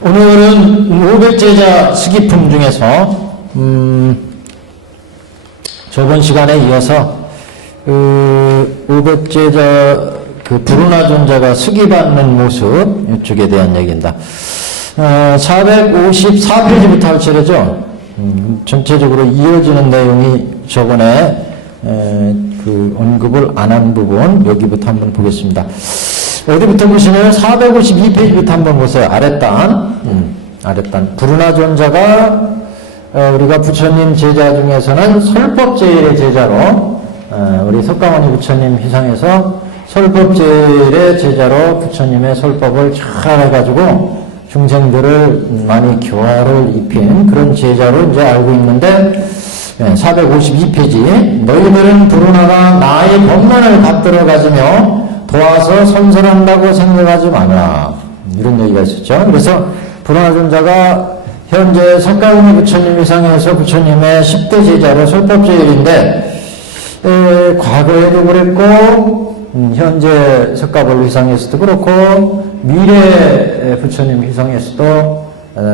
오늘은 500제자 수기품 중에서 저번 시간에 이어서 500제자 불운하 존자가 수기받는 모습 이쪽에 대한 얘기입니다. 454페이지부터 할 차례죠. 전체적으로 이어지는 내용이 저번에 언급을 안 한 부분 여기부터 한번 보겠습니다. 어디부터 보시나요? 452페이지부터 한번 보세요. 아랫단. 불운하 존자가 우리가 부처님 제자 중에서는 설법제일의 제자로 우리 석가모니 부처님 희상에서 설법제일의 제자로 부처님의 설법을 잘 해가지고 중생들을 많이 교화를 입힌 그런 제자로 이제 알고 있는데 452페이지 너희들은 불운하가 나의 법만을 받들어 가지며 도와서 선설한다고 생각하지 마라. 이런 얘기가 있었죠. 그래서 불운하 존자가 현재 석가모니 부처님 위상에서 부처님의 10대 제자로 설법제일인데 과거에도 그랬고 현재 석가볼 위상에서도 그렇고 미래 부처님 위상에서도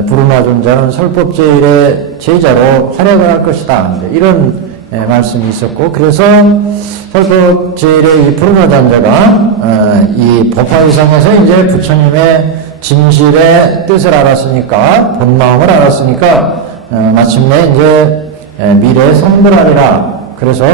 불운하 존자는 설법제일의 제자로 활약을 할 것이다. 이런 말씀이 있었고 그래서 설법제일의 이 불운하 존자가 이 법화위상에서 이제 부처님의 진실의 뜻을 알았으니까 본마음을 알았으니까 마침내 이제 미래의 성불하리라. 그래서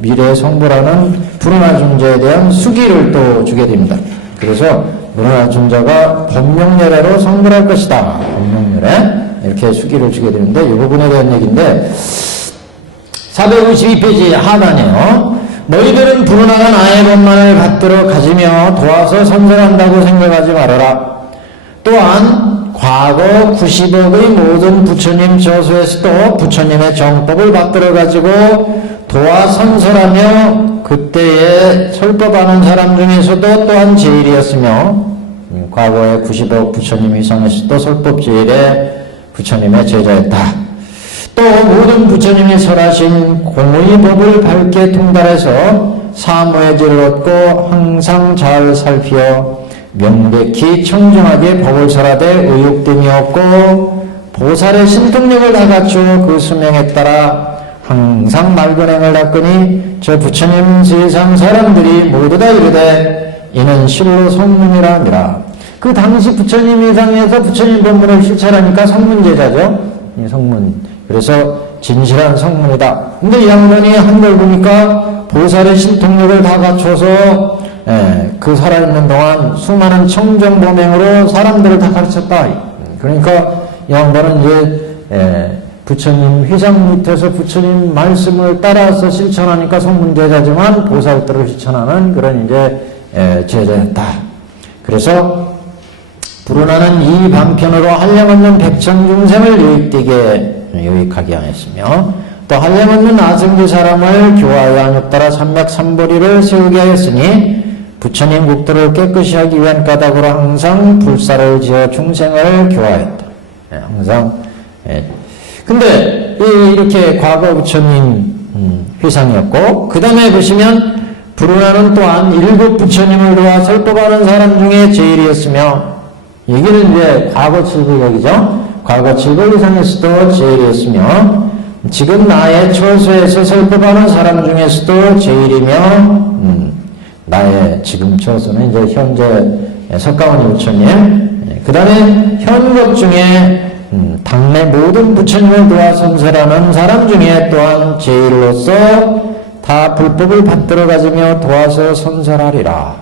미래의 성불하는 불운하 존자에 대한 수기를 또 주게 됩니다. 그래서 불운하 존자가 법명열애로 성불할 것이다. 법명열애 이렇게 수기를 주게 되는데 이 부분에 대한 얘기인데 452페이지 하단이에요. 너희들은 불운하가 나의 법만을 받들어 가지며 도와서 선설한다고 생각하지 말아라. 또한 과거 90억의 모든 부처님 저수에서도 부처님의 정법을 받들어 가지고 도와 선설하며 그때에 설법하는 사람 중에서도 또한 제일이었으며 과거의 90억 부처님 위상에서도 설법제일의 부처님의 제자였다. 또 모든 부처님이 설하신 공의 법을 밝게 통달해서 사모의 질을 얻고 항상 잘 살피어 명백히 청정하게 법을 설하되 의욕됨이 없고 보살의 신통력을 다 갖추어 그 수명에 따라 항상 맑은 행을 닦으니 저 부처님 세상 사람들이 모두 다 이르되 이는 실로 성문이라 하니라. 그 당시 부처님 위상에서 부처님 법문을 실천하니까 성문제자죠. 이 성문. 그래서 진실한 성문이다. 근데 이 양반이 한 걸 보니까 보살의 신통력을 다 갖춰서 그 살아있는 동안 수많은 청정범행으로 사람들을 다 가르쳤다. 그러니까 이 양반은 이제 부처님 휘상 밑에서 부처님 말씀을 따라서 실천하니까 성문제자지만 보살들을 실천하는 그런 이제 제자였다. 그래서 불운하는 이 방편으로 한량없는 백천중생을 유익하게 하였으며 또 한량없는 아승기 사람을 교화하여 안욕따라 삼맥삼보리를 세우게 하였으니 부처님 국도를 깨끗이 하기 위한 까닭으로 항상 불사를 지어 중생을 교화했다. 항상 근데 이렇게 과거 부처님 휘상이었고 그 다음에 보시면 불운하는 또한 7 부처님을 도와 설법하는 사람 중에 제일이었으며 여기는 이제 과거 7극이죠. 과거 7극 이상에서도 제일이었으며 지금 나의 처소에서 설법하는 사람 중에서도 제일이며 나의 지금 처소는 이제 현재 석가모니 부처님 그 다음에 현급 중에 당내 모든 부처님을 도와 선설하는 사람 중에 또한 제일로서 다 불법을 받들어 가지며 도와서 선설하리라.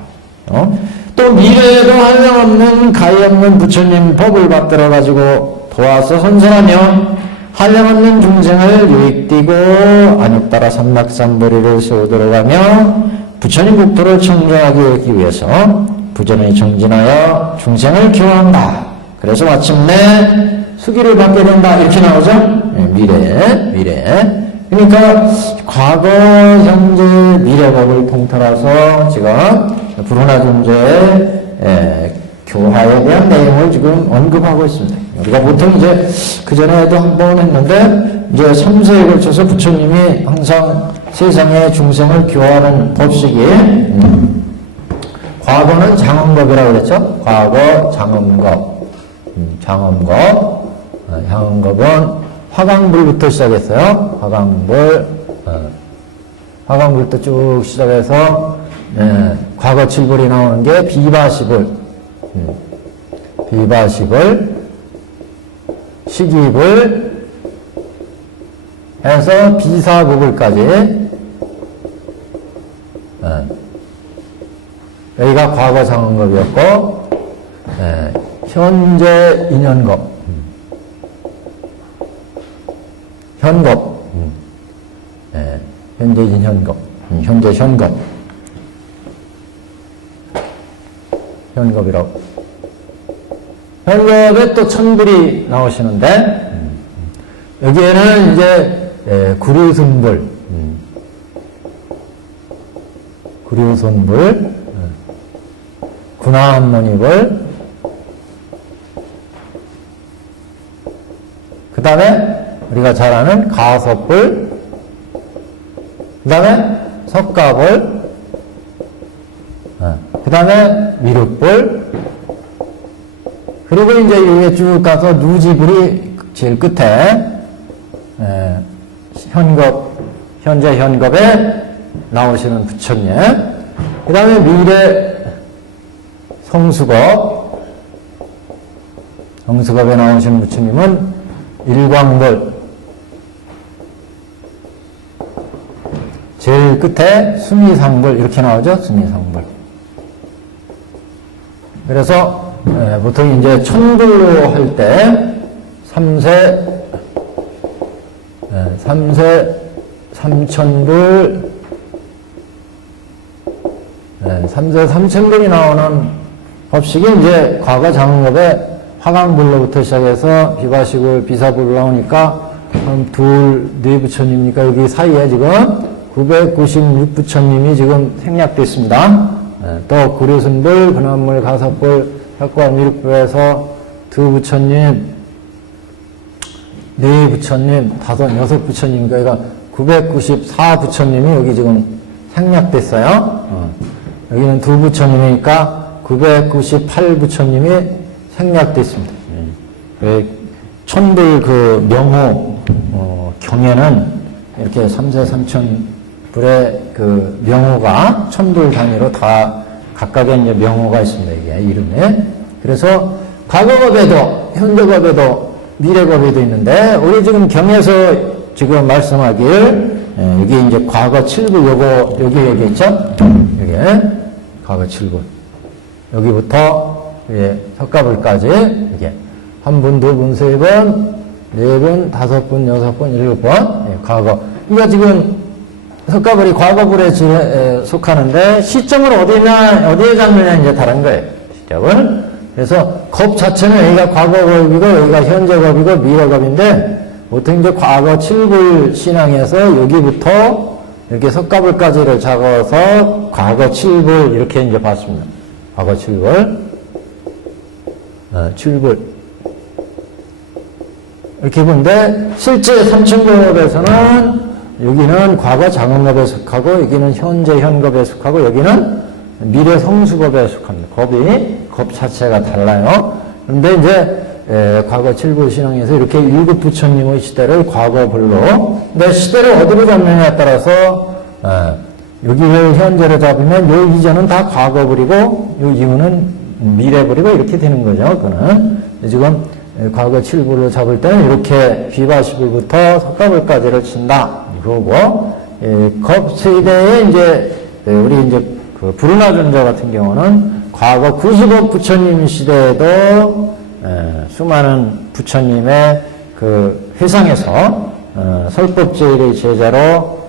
또 미래에도 한량없는 가히 없는 부처님 법을 받들어 가지고 도와서 선설하며 한량없는 중생을 유익되고 안욕따라 삼막삼보리를 세우도록 하며 부처님 국토를 청정하게 하기 위해서 부전에 정진하여 중생을 교화한다. 그래서 마침내 수기를 받게 된다. 이렇게 나오죠? 미래. 그러니까 과거, 현재, 미래법을 통틀어서 지금 불운하 존재의 교화에 대한 내용을 지금 언급하고 있습니다. 우리가 보통 이제 그 전에도 한번 했는데 이제 3세에 걸쳐서 부처님이 항상 세상의 중생을 교화하는 법식이 과거는 장엄겁이라고 그랬죠. 과거 장엄겁. 장엄겁. 장엄겁은 화강불부터 시작했어요. 화강불. 화강불부터 쭉 시작해서 과거 칠불이 나오는 게 비바시불. 비바시불. 시기불. 해서 비사부불까지. 여기가 과거 장엄겁이었고, 현재 인현겁. 현겁. 현재 인현겁. 현재 현겁. 현겁이라고. 현겁에 또 천불이 나오시는데, 여기에는 이제, 구류순불. 구류순불. 군화한문이불. 그 다음에 우리가 잘 아는 가섭불. 그 다음에 석가불. 그 다음에 미륵불. 그리고 이제 이게 쭉 가서 누지불이 제일 끝에 현겁, 현재 현겁에 나오시는 부처님. 그 다음에 미래 성수겁. 성수겁에 나오시는 부처님은 일광불. 제일 끝에 수미상불 이렇게 나오죠. 수미상불. 그래서 보통 이제 천불로 할 때 3세 3천불 3세 3천불이 나오는 법식이 이제 과거 장엄겁에 화강불로부터 시작해서 비바시불, 비사불로 나오니까 네 부처님이니까 여기 사이에 지금 996부처님이 지금 생략되어 있습니다. 또 구류순불, 근원물, 가섭불, 혁과 미륵불에서 두 부처님, 네 부처님, 여섯 부처님, 그러니까 994부처님이 여기 지금 생략됐어요. 여기는 두 부처님이니까 998부처님이 생략됐습니다. 천불 그 명호 경에는 이렇게 3세 3천불의 그 명호가 천불 단위로 다 각각의 이제 명호가 있습니다. 이게 이름에. 그래서 과거겁에도 현재겁에도 미래겁에도 있는데 우리 지금 경에서 지금 말씀하길 여기 이제 과거 7불 요거 여기 있죠? 여기 과거 7불 여기부터 석가불까지 이게 한 분, 두 분, 세 분, 네 분, 다섯 분, 여섯 분, 일곱 번 과거. 그러니까 지금 석가불이 과거불에 속하는데 시점을 어디에 잡느냐 이제 다른 거예요. 시점을. 그래서 겁 자체는 여기가 과거겁이고 여기가 현재겁이고 미래겁인데 보통 이제 과거 7불 신앙에서 여기부터 이렇게 석가불까지를 잡아서 과거 7불 이렇게 이제 봤습니다. 과거 7불. 7불. 이렇게 보는데 실제 삼천겁에서는 여기는 과거 장엄겁에 속하고 여기는 현재 현겁에 속하고 여기는 미래 성수겁에 속합니다. 겁 자체가 달라요. 그런데 이제 과거 7불 신앙에서 이렇게 일곱 부처님의 시대를 과거불로 근데 시대를 어디로 잡느냐에 따라서 여기를 현재로 잡으면 요 이전은 다 과거불이고 요 이후는 미래불이고 이렇게 되는 거죠. 그거는 지금 과거 7불로 잡을 때는 이렇게 비바시불부터 석가불까지를 친다. 그러고 겁 세대에 이제 우리 이제 그 부르나존자 같은 경우는 과거 90억 부처님 시대에도 수많은 부처님의 그 회상에서 설법제일의 제자로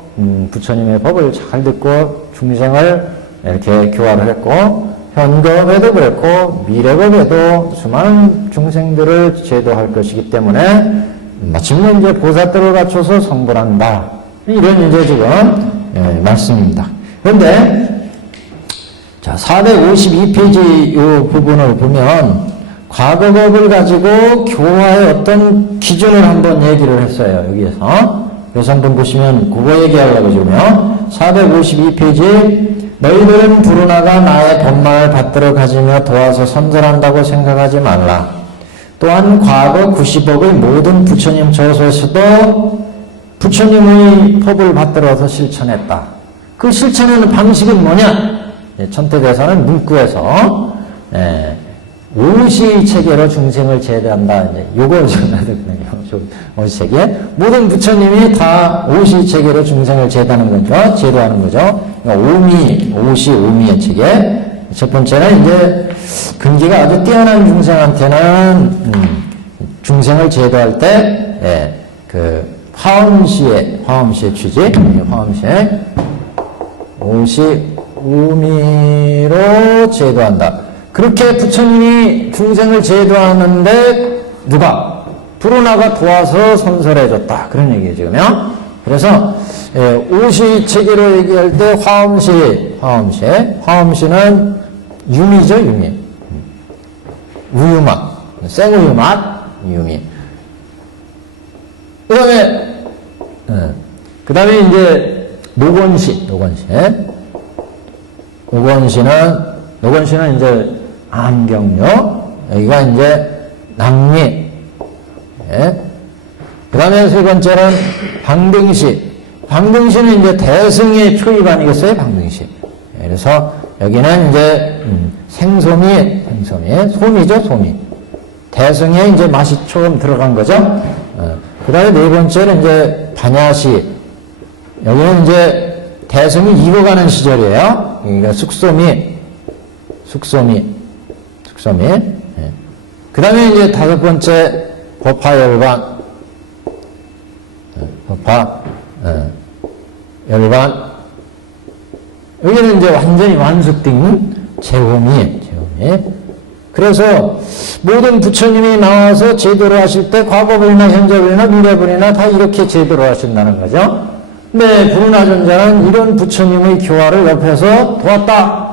부처님의 법을 잘 듣고 중생을 이렇게 교화를 했고 현겁에도 그랬고 미래겁에도 수많은 중생들을 제도할 것이기 때문에 마침내 이제 보살들을 갖춰서 성불한다. 이런 이제 지금 말씀입니다. 그런데 자 452페이지 이 부분을 보면 과거겁을 가지고 교화의 어떤 기준을 한번 얘기를 했어요. 여기에서. 그래서 한번 보시면 그거 얘기하려고 지금요. 452페이지 너희들은 부르나가 나의 법만을 받들어 가지며 도와서 선전한다고 생각하지 말라. 또한 과거 90억의 모든 부처님 처소에서도 부처님의 법을 받들어서 실천했다. 그 실천하는 방식은 뭐냐? 천태대사는 문구에서 오시 체계로 중생을 제도한다. 이제 요거 전하거든요. 오시 체계. 모든 부처님이 다 오시 체계로 중생을 제도하는 거죠. 제도하는 거죠. 그러니까 오미, 오시, 오미의 체계. 첫 번째는 이제 근기가 아주 뛰어난 중생한테는 중생을 제도할 때 화엄시의 취지, 화엄시의 오시, 오미로 제도한다. 그렇게 부처님이 중생을 제도하는데 누가? 불운하가 도와서 선설해줬다. 그런 얘기예요, 지금요. 그래서 오시 체계로 얘기할 때 화엄시는 유미죠, 유미. 우유맛, 생우유 맛, 유미. 그 다음에 이제 노건시는 이제 안경료, 여기가 이제 낭리. 그 다음에 세 번째는 방등시는 이제 대승의 표입 아니겠어요? 방등시. 그래서 여기는 이제 소미죠, 소미. 대승에 이제 맛이 조금 들어간 거죠. 그 다음에 네 번째는 이제 반야시. 여기는 이제 대승이 익어가는 시절이에요. 그러니까 숙소미. 그 다음에 이제 다섯 번째 법화열반. 열반. 여기는 이제 완전히 완숙된 제호미. 그래서 모든 부처님이 나와서 제도를 하실 때 과거불이나 현재불이나 미래불이나 다 이렇게 제도를 하신다는 거죠. 근데 불운하전자는 이런 부처님의 교화를 옆에서 도왔다.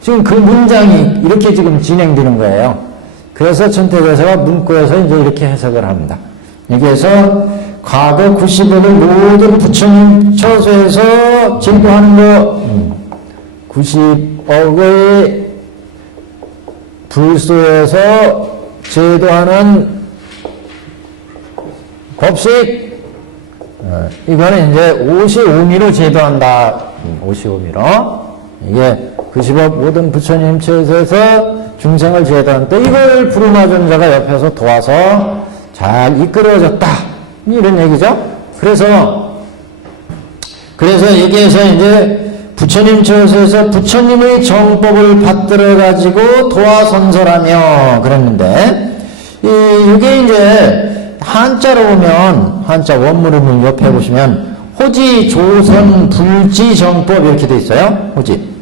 지금 그 문장이 이렇게 지금 진행되는 거예요. 그래서 천태대사가 문구에서 이제 이렇게 해석을 합니다. 여기에서 과거 90억을 모든 부처님 처소에서 제도하는 거, 90억의 불소에서 제도하는 법식, 이거는 이제 오시오미로 제도한다. 오시오미로. 이게 90억 모든 부처님 처소에서 중생을 제도하는데 이걸 불운하전자가 옆에서 도와서 잘 이끌어졌다. 이런 얘기죠. 그래서 여기에서 이제 부처님 처소에서 부처님의 정법을 받들어 가지고 도와 선설하며 그랬는데 이게 이제 한자로 보면 한자 원문을 옆에 보시면 호지 조선 불지 정법 이렇게 돼 있어요. 호지.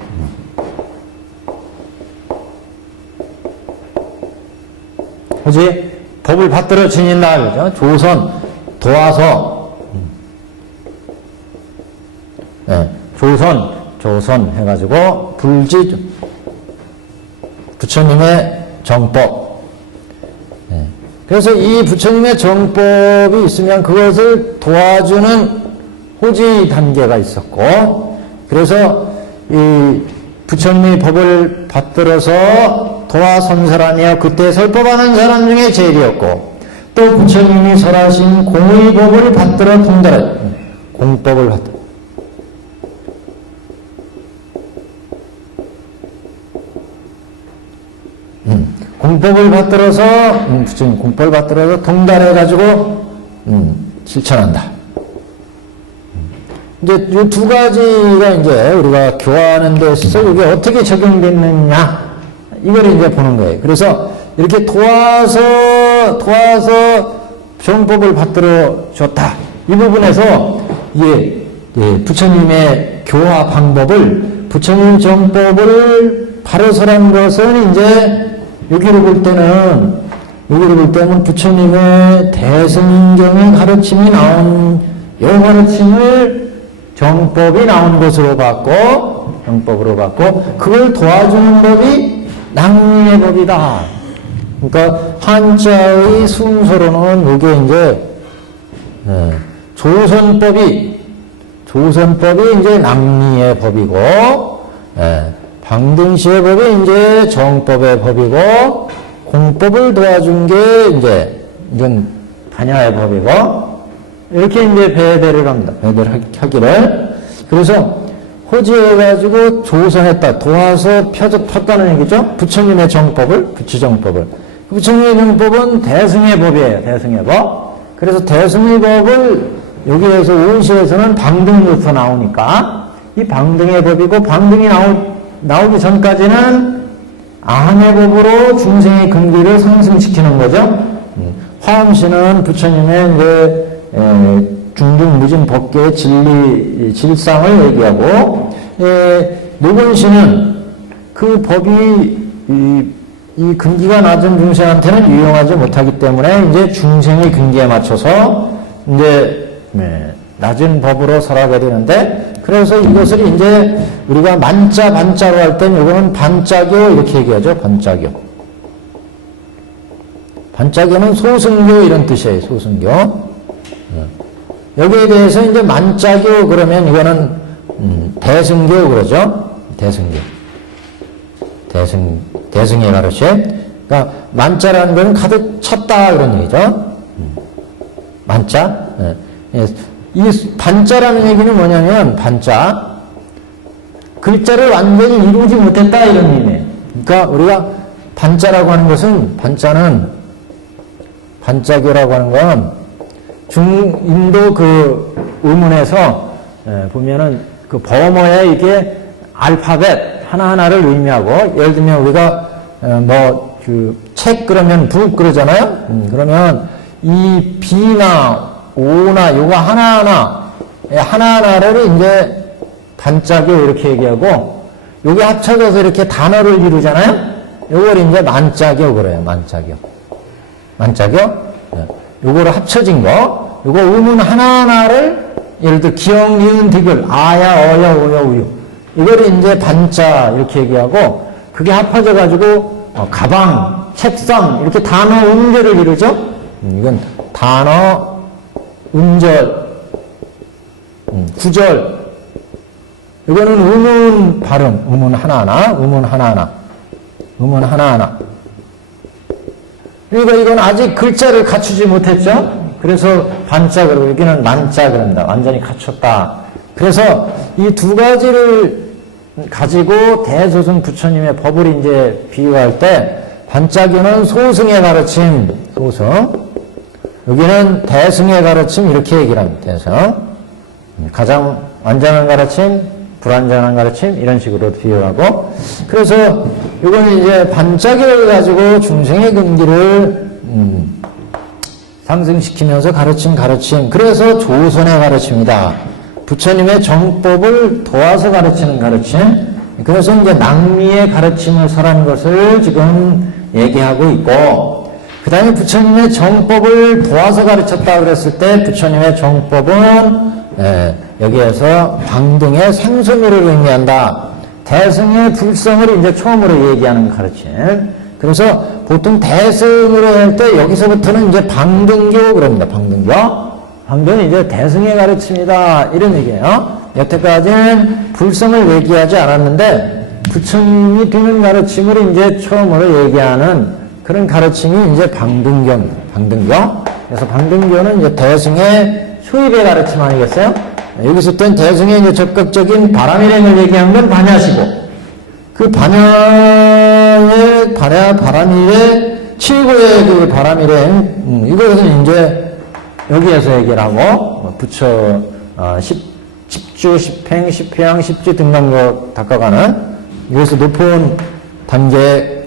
법을 받들어 지닌다 그죠? 조선 도와서 조선 해가지고 불지 부처님의 정법. 그래서 이 부처님의 정법이 있으면 그것을 도와주는 호지 단계가 있었고, 그래서 이 부처님의 법을 받들어서 도와 선설하며 그때 설법하는 사람 중에 제일이었고, 또 부처님이 설하신 공의 법을 받들어 통달해 공법을 받들어 공법을 받들어서 부처님 공법을 받들어서 통달해 가지고 실천한다. 이제 이 두 가지가 이제 우리가 교화하는 데 있어서 이게 어떻게 적용됐느냐 이걸 이제 보는 거예요. 그래서 이렇게 도와서 정법을 받들어 줬다. 이 부분에서 부처님의 교화 방법을 부처님 정법을 바로 설한 것은 이제 여기로 볼 때는 부처님의 대승경의 가르침이 나온 이 가르침을 정법이 나온 것으로 봤고, 정법으로 봤고, 그걸 도와주는 법이 낭리의 법이다. 그러니까 한자의 순서로는 이게 이제 조선법이 이제 낭리의 법이고, 방등시의 법이 이제 정법의 법이고, 공법을 도와준 게 이제 이건 반야의 법이고 이렇게 이제 배대를 합니다. 배대를 하기를. 그래서 호지해가지고 조선했다. 도와서 폈다는 얘기죠. 부처님의 정법을, 부처정법을. 부처님의 정법은 대승의 법이에요. 대승의 법. 그래서 대승의 법을 여기에서 오시에서는 방등부터 나오니까 이 방등의 법이고 방등이 나오기 전까지는 아함의 법으로 중생의 근기를 상승시키는 거죠. 화엄시는 부처님의 이제 중중무진 법계의 질상을 얘기하고, 노건시는 그 법이 이 근기가 낮은 중생한테는 유용하지 못하기 때문에 이제 중생의 근기에 맞춰서 이제 낮은 법으로 설하게 되는데, 그래서 이것을 이제 우리가 만자 반자로 할 땐 이거는 반자교 이렇게 얘기하죠. 반자교. 반자교는 소승교 이런 뜻이에요. 소승교. 여기에 대해서 이제 만자교 그러면 이거는 대승교 그러죠. 대승교. 대승의 가르침. 그러니까 만자라는 건 가득 찼다 그런 얘기죠. 만자. 이 반자라는 얘기는 뭐냐면 반자 글자를 완전히 이루지 못했다 이런 의미예요. 그러니까 우리가 반자라고 하는 것은 반자교라고 하는 건 중인도 그 의문에서 보면은 그 범어에 이게 알파벳 하나하나를 의미하고, 예를 들면 우리가 뭐 그 책 그러면 북 그러잖아요. 그러면 이 B나 O나 요거 하나하나를 이제 반자교 이렇게 얘기하고, 요게 합쳐져서 이렇게 단어를 이루잖아요. 요걸 이제 만자교 그래요. 만자교. 요거를 합쳐진 거, 요거 의문 하나하나를 예를 들어 기역, 니은, 디귿, 아야, 어야, 오야, 우유 이거를 이제 반자 이렇게 얘기하고, 그게 합쳐져 가지고 가방, 책상 이렇게 단어 음절을 이루죠. 이건 단어, 음절, 구절. 이거는 의문 발음, 의문 하나하나. 그러니까 이건 아직 글자를 갖추지 못했죠. 그래서 반자 그러고 여기는 만자 그런다. 완전히 갖췄다. 그래서 이 두 가지를 가지고 대조선 부처님의 법을 이제 비유할 때, 반자교는 소승의 가르침, 소승. 여기는 대승의 가르침 이렇게 얘기를 합니다. 대승. 가장 완전한 가르침, 불완전한 가르침 이런 식으로 비유하고, 그래서 이건 이제 반자교를 가지고 중생의 근기를 상승시키면서 가르침. 그래서 조선의 가르침이다. 부처님의 정법을 도와서 가르치는 가르침. 그래서 이제 낭미의 가르침을 설한 것을 지금 얘기하고 있고, 그 다음에 부처님의 정법을 도와서 가르쳤다 그랬을 때 부처님의 정법은 여기에서 방등의 생소미를 의미한다. 대승의 불성을 이제 처음으로 얘기하는 가르침. 그래서 보통 대승으로 할 때 여기서부터는 이제 방등교 그럽니다. 방등은 이제 대승의 가르침이다 이런 얘기예요. 여태까지는 불성을 얘기하지 않았는데 부처님이 드는 가르침을 이제 처음으로 얘기하는 그런 가르침이 이제 방등교입니다. 방등교. 그래서 방등교는 이제 대승의 초입의 가르침 아니겠어요? 여기서부터는 대승의 이제 적극적인 바람일행을 얘기한 건 반야시고, 그 바람일의 칠고의 그 바람일행, 이것은 이제 여기에서 얘기를 하고, 부처, 십주, 십행, 십회양, 십지 등간거 닦아가는, 여기서 높은 단계의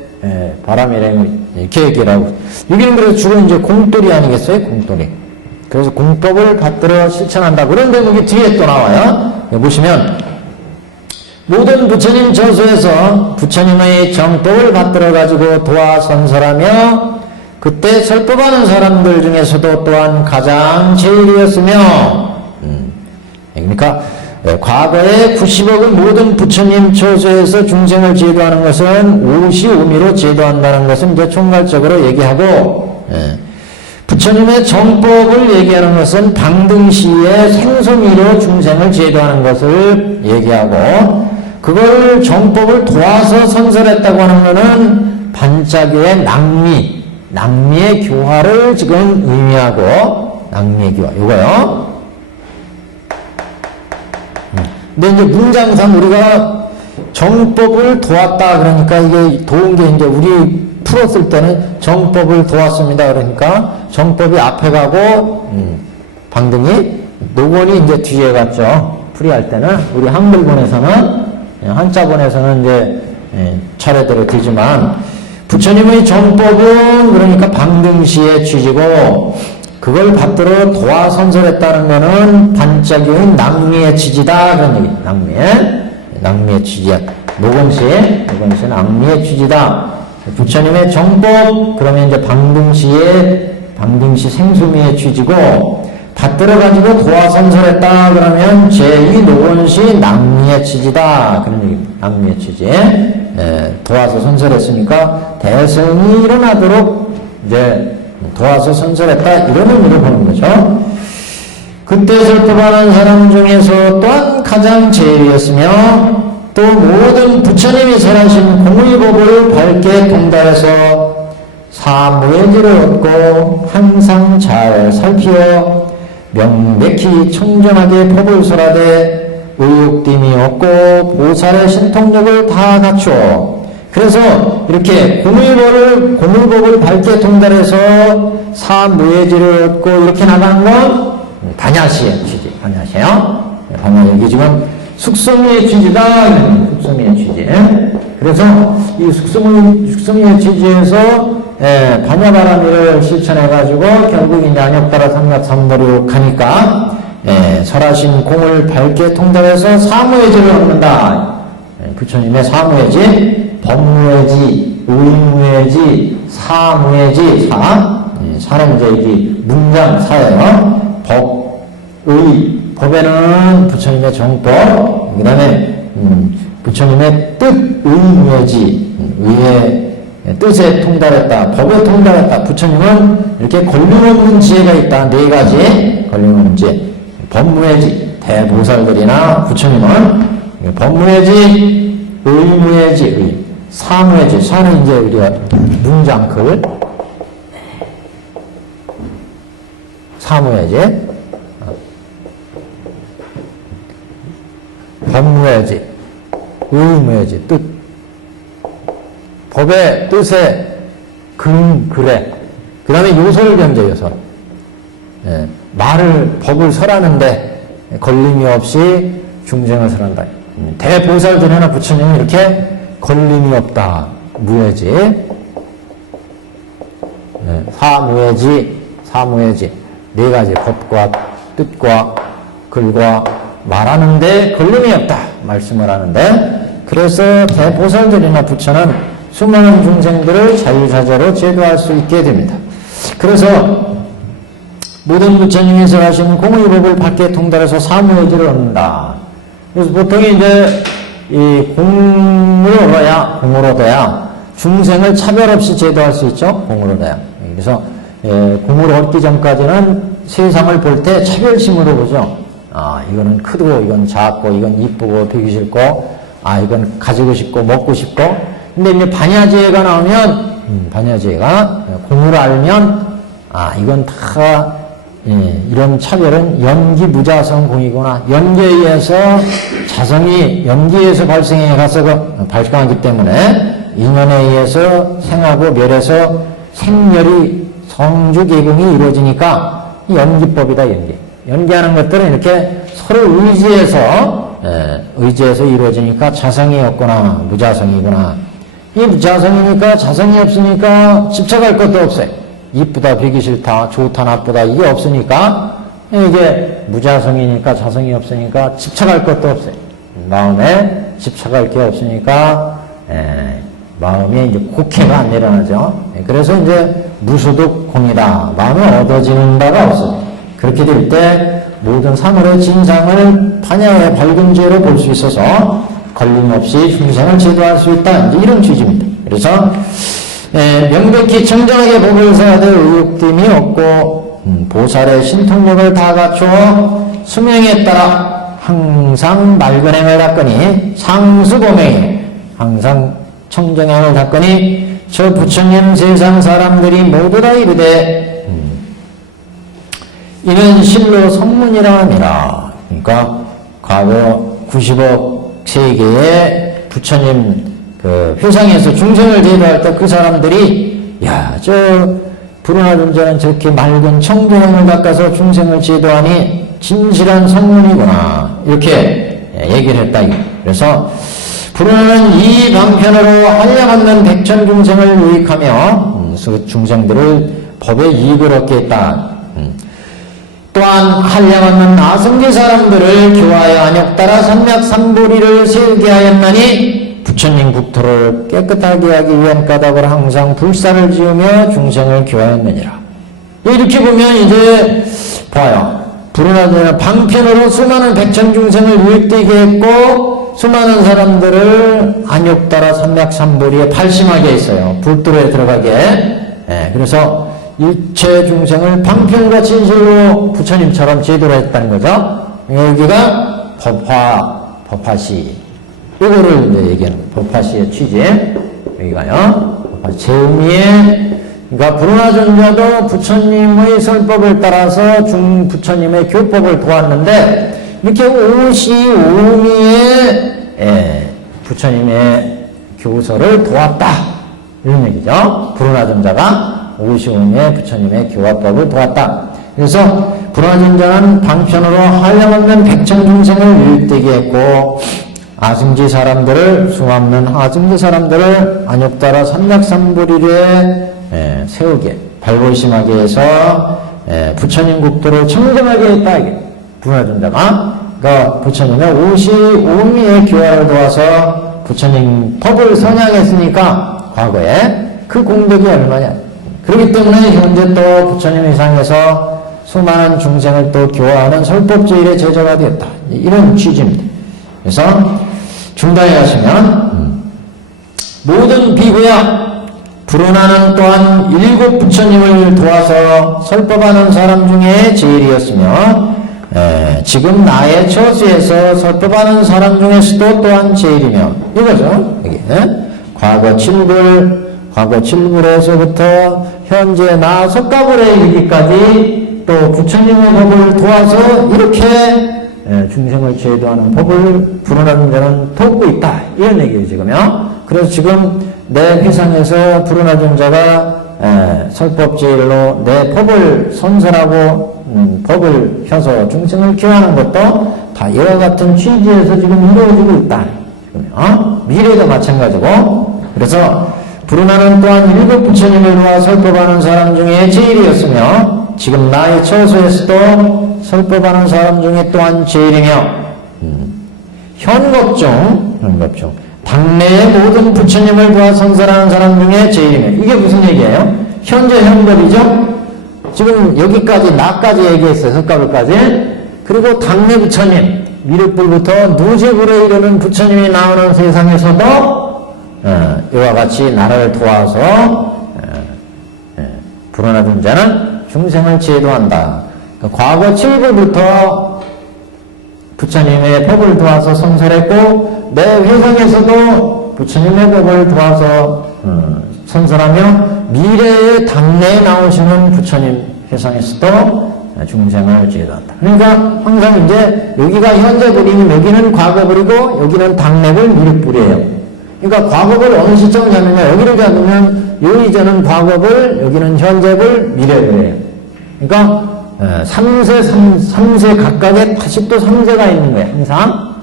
바람일행을 이렇게 얘기를 하고, 여기는 그래서 주로 이제 공돌이 아니겠어요? 공돌이. 그래서 공법을 받들어 실천한다. 그런 대목이 뒤에 또 나와요. 여기 보시면, 모든 부처님 저수에서 부처님의 정법을 받들어 가지고 도와 선설하며 그때 설법하는 사람들 중에서도 또한 가장 제일이었으며, 그러니까 과거에 90억의 모든 부처님 처소에서 중생을 제도하는 것은 오시오미로 제도한다는 것은 이제 총괄적으로 얘기하고, 부처님의 정법을 얘기하는 것은 방등시의 생소미로 중생을 제도하는 것을 얘기하고, 그걸 정법을 도와서 선설했다고 하는 것은 반짝이의 낭미의 교화를 지금 의미하고, 낭미의 교화, 이거요. 근데 이제 문장상 우리가 정법을 도왔다 그러니까 이게 도운 게 이제 우리 풀었을 때는 정법을 도왔습니다. 그러니까 정법이 앞에 가고, 방등이, 노건이 이제 뒤에 갔죠. 풀이할 때는. 우리 한글본에서는, 한자본에서는 이제 차례대로 되지만, 부처님의 정법은 그러니까 방등시의 취지고, 그걸 받들어 도와 선설했다는 거는 반짝이의 낭미의 취지다. 그런 얘기. 낭미의 취지야. 노건시의 낭미의 취지다. 부처님의 정법, 그러면 이제 방등시 생수미의 취지고, 받들어가지고 도와 선설했다. 그러면 제2 노건시 낭미의 취지다. 그런 얘기입니다. 낭미의 취지. 도와서 선설했으니까 대성이 일어나도록 이제 도와서 선설했다. 이런 의미로 보는 거죠. 그때 설법하는 사람 중에서 또한 가장 제일이었으며 또 모든 부처님이 설하신 공의법을 밝게 통달해서 사무예지를 얻고 항상 잘 살피어 명백히 청정하게 법을 설하되 의욕됨이 없고 보살의 신통력을 다 갖추어 그래서 이렇게 공의법을 밝게 통달해서 사무예지를 얻고 이렇게 나간 건 반야시의 취지. 반야시요. 이게 지금 숙성의 취지다. 숙성의 취지. 그래서 이 숙성의 취지에서 반야바라미를 실천해가지고 결국 이제 안역따라 삼각삼도로 가니까 설하신 공을 밝게 통달해서 사무예지를 얻는다. 부처님의 사무예지, 법무예지, 의무예지, 사무예지, 사는 이제 이 문장 사예요. 법에는 부처님의 정법, 그 다음에 부처님의 뜻, 의무예지, 의의 뜻에 통달했다, 법에 통달했다. 부처님은 이렇게 걸림없는 지혜가 있다. 네 가지 걸림없는 지혜. 법무예지, 대보살들이나 부처님은 법무예지, 의무예지, 사무예지. 사는 이제 우리가 문장글, 사무예지, 법무예지, 의무예지, 뜻. 법의 뜻에 글에. 그 다음에 요설 견제, 요설. 법을 설하는데 걸림이 없이 중생을 설한다. 대보살들이나 부처님은 이렇게 걸림이 없다. 무예지. 사무예지. 네 가지 법과 뜻과 글과 말하는데 걸림이 없다. 말씀을 하는데. 그래서 대보살들이나 부처는 수많은 중생들을 자유자재로 제도할 수 있게 됩니다. 그래서 모든 부처님이 설하신 공의법을 밖에 통달해서 사무예지를 얻는다. 그래서 보통 이제 이 공을 얻어야 중생을 차별 없이 제도할 수 있죠. 공을 얻어야. 그래서 공을 얻기 전까지는 세상을 볼 때 차별심으로 보죠. 이거는 크고 이건 작고 이건 이쁘고 되기 싫고 이건 가지고 싶고 먹고 싶고. 근데 이제 반야지혜가 나오면 반야지혜가 공을 알면 이건 다 이런 차별은 연기무자성 공이구나. 연기에 의해서 자성이 연기에서 발생해 가서 발생하기 때문에 인연에 의해서 생하고 멸해서 생멸이 성주계공이 이루어지니까 연기법이다. 연기하는 것들은 이렇게 서로 의지해서 이루어지니까 자성이 없구나. 무자성이구나. 이 무자성이니까 자성이 없으니까 집착할 것도 없어요. 이쁘다, 배기 싫다, 좋다, 나쁘다 이게 없으니까 이게 무자성이니까 자성이 없으니까 집착할 것도 없어요. 마음에 집착할 게 없으니까 마음에 이제 곡해가 안 내려나죠. 그래서 이제 무소득 공이다. 마음에 얻어지는 바가 없어요. 그렇게 될 때 모든 사물의 진상을 반야의 밝은 지혜로 볼 수 있어서 걸림없이 중생을 제도할 수 있다. 이제 이런 취지입니다. 그래서 명백히 청정하게 법을 설하되 의욕됨이 없고 보살의 신통력을 다 갖추어 수명에 따라 항상 맑은 행을 닦으니 상수고명이 항상 청정행을 닦으니 저 부처님 세상 사람들이 모두 다 이르되 이는 실로 성문이라 함이라. 그러니까 과거 90억 세계의 부처님 그 회상에서 중생을 제도할 때 그 사람들이 야, 저 불운하존자는 저렇게 맑은 청정을 닦아서 중생을 제도하니 진실한 성문이구나 이렇게 얘기를 했다. 그래서 불운하는 이 방편으로 한량없는 백천 중생을 유익하며 중생들을 법의 이익을 얻게 했다. 또한 한량없는 나성계 사람들을 교화하여 안욕따라 삼맥삼보리를 세우게 하였나니 부처님 국토를 깨끗하게 하기 위한 까닭으로 항상 불사를 지으며 중생을 교화했느니라. 이렇게 보면 이제 봐요. 불운하는 방편으로 수많은 백천 중생을 유익되게 했고 수많은 사람들을 안욕따라 삼맥삼보리에 발심하게 했어요. 불도로에 들어가게. 그래서 일체 중생을 방편과 진실로 부처님처럼 제도로 했다는 거죠. 여기가 법화시. 이거를 이제 얘기하는 거예요. 법화시의 취지. 여기가요. 제 의미에, 그러니까 불운하존자도 부처님의 설법을 따라서 부처님의 교법을 도왔는데, 이렇게 오미의 부처님의 교서를 도왔다. 이런 얘기죠. 불운하존자가 오시오미의 부처님의 교화법을 도왔다. 그래서 불운하존자는 방편으로 한량없는 백천 중생을 유익되게 했고 아승지 사람들을 수없는 아승지 사람들을 안욕따라 삼맥삼보리에 세우게 발볼심하게 해서 부처님 국도를 청정하게 했다. 이게 불운하존자가 그러니까 부처님의 오미의 교화를 도와서 부처님 법을 선양했으니까 과거에 그 공덕이 얼마냐. 그렇기 때문에 현재 또 부처님 회상에서 수많은 중생을 또 교화하는 설법제일의 제자가 되었다. 이런 취지입니다. 그래서 중단에 가시면 모든 비구야 불운하는 또한 일곱 부처님을 도와서 설법하는 사람 중에 제일이었으며 지금 나의 처수에서 설법하는 사람 중에서도 또한 제일이며 이거죠. 여기 과거 7불에서부터 현재 나 석가불에 이르기까지 또 부처님의 법을 도와서 이렇게 중생을 제도하는 법을 불운하는 자는 돕고 있다. 이런 얘기예요, 지금요. 그래서 지금 내 회상에서 불운하는 자가 설법제일로 내 법을 선설하고 법을 펴서 중생을 교화하는 것도 다 이와 같은 취지에서 지금 이루어지고 있다. 지금요. 미래도 마찬가지고. 그래서 불운하는 또한 일곱 부처님을 도와 설법하는 사람 중에 제일이었으며 지금 나의 처소에서도 설법하는 사람 중에 또한 제일이며 현겁중 당내의 모든 부처님을 도와 선설하는 사람 중에 제일이며 이게 무슨 얘기예요? 현재 현겁이죠? 지금 여기까지 나까지 얘기했어요. 석가불까지. 그리고 당내 부처님 미륵불부터 누제불에 이르는 부처님이 나오는 세상에서도 이와 같이 나라를 도와서 불운하던 자는 중생을 제도한다. 과거 7부부터 부처님의 법을 도와서 선설했고 내 회상에서도 부처님의 법을 도와서 선설하며 미래의 당내에 나오시는 부처님 회상에서도 중생을 제도한다. 그러니까 항상 이제 여기가 현재 불이면 여기는 과거 불이고 여기는 당내 불, 미륵 불이에요. 그러니까 과거불 어느 시점을 잡느냐. 여기를 잡으면 요 이전은 과거불, 여기는 현재불, 미래불이에요. 그러니까 3세 각각에 다시 또 3세가 있는 거예요. 항상.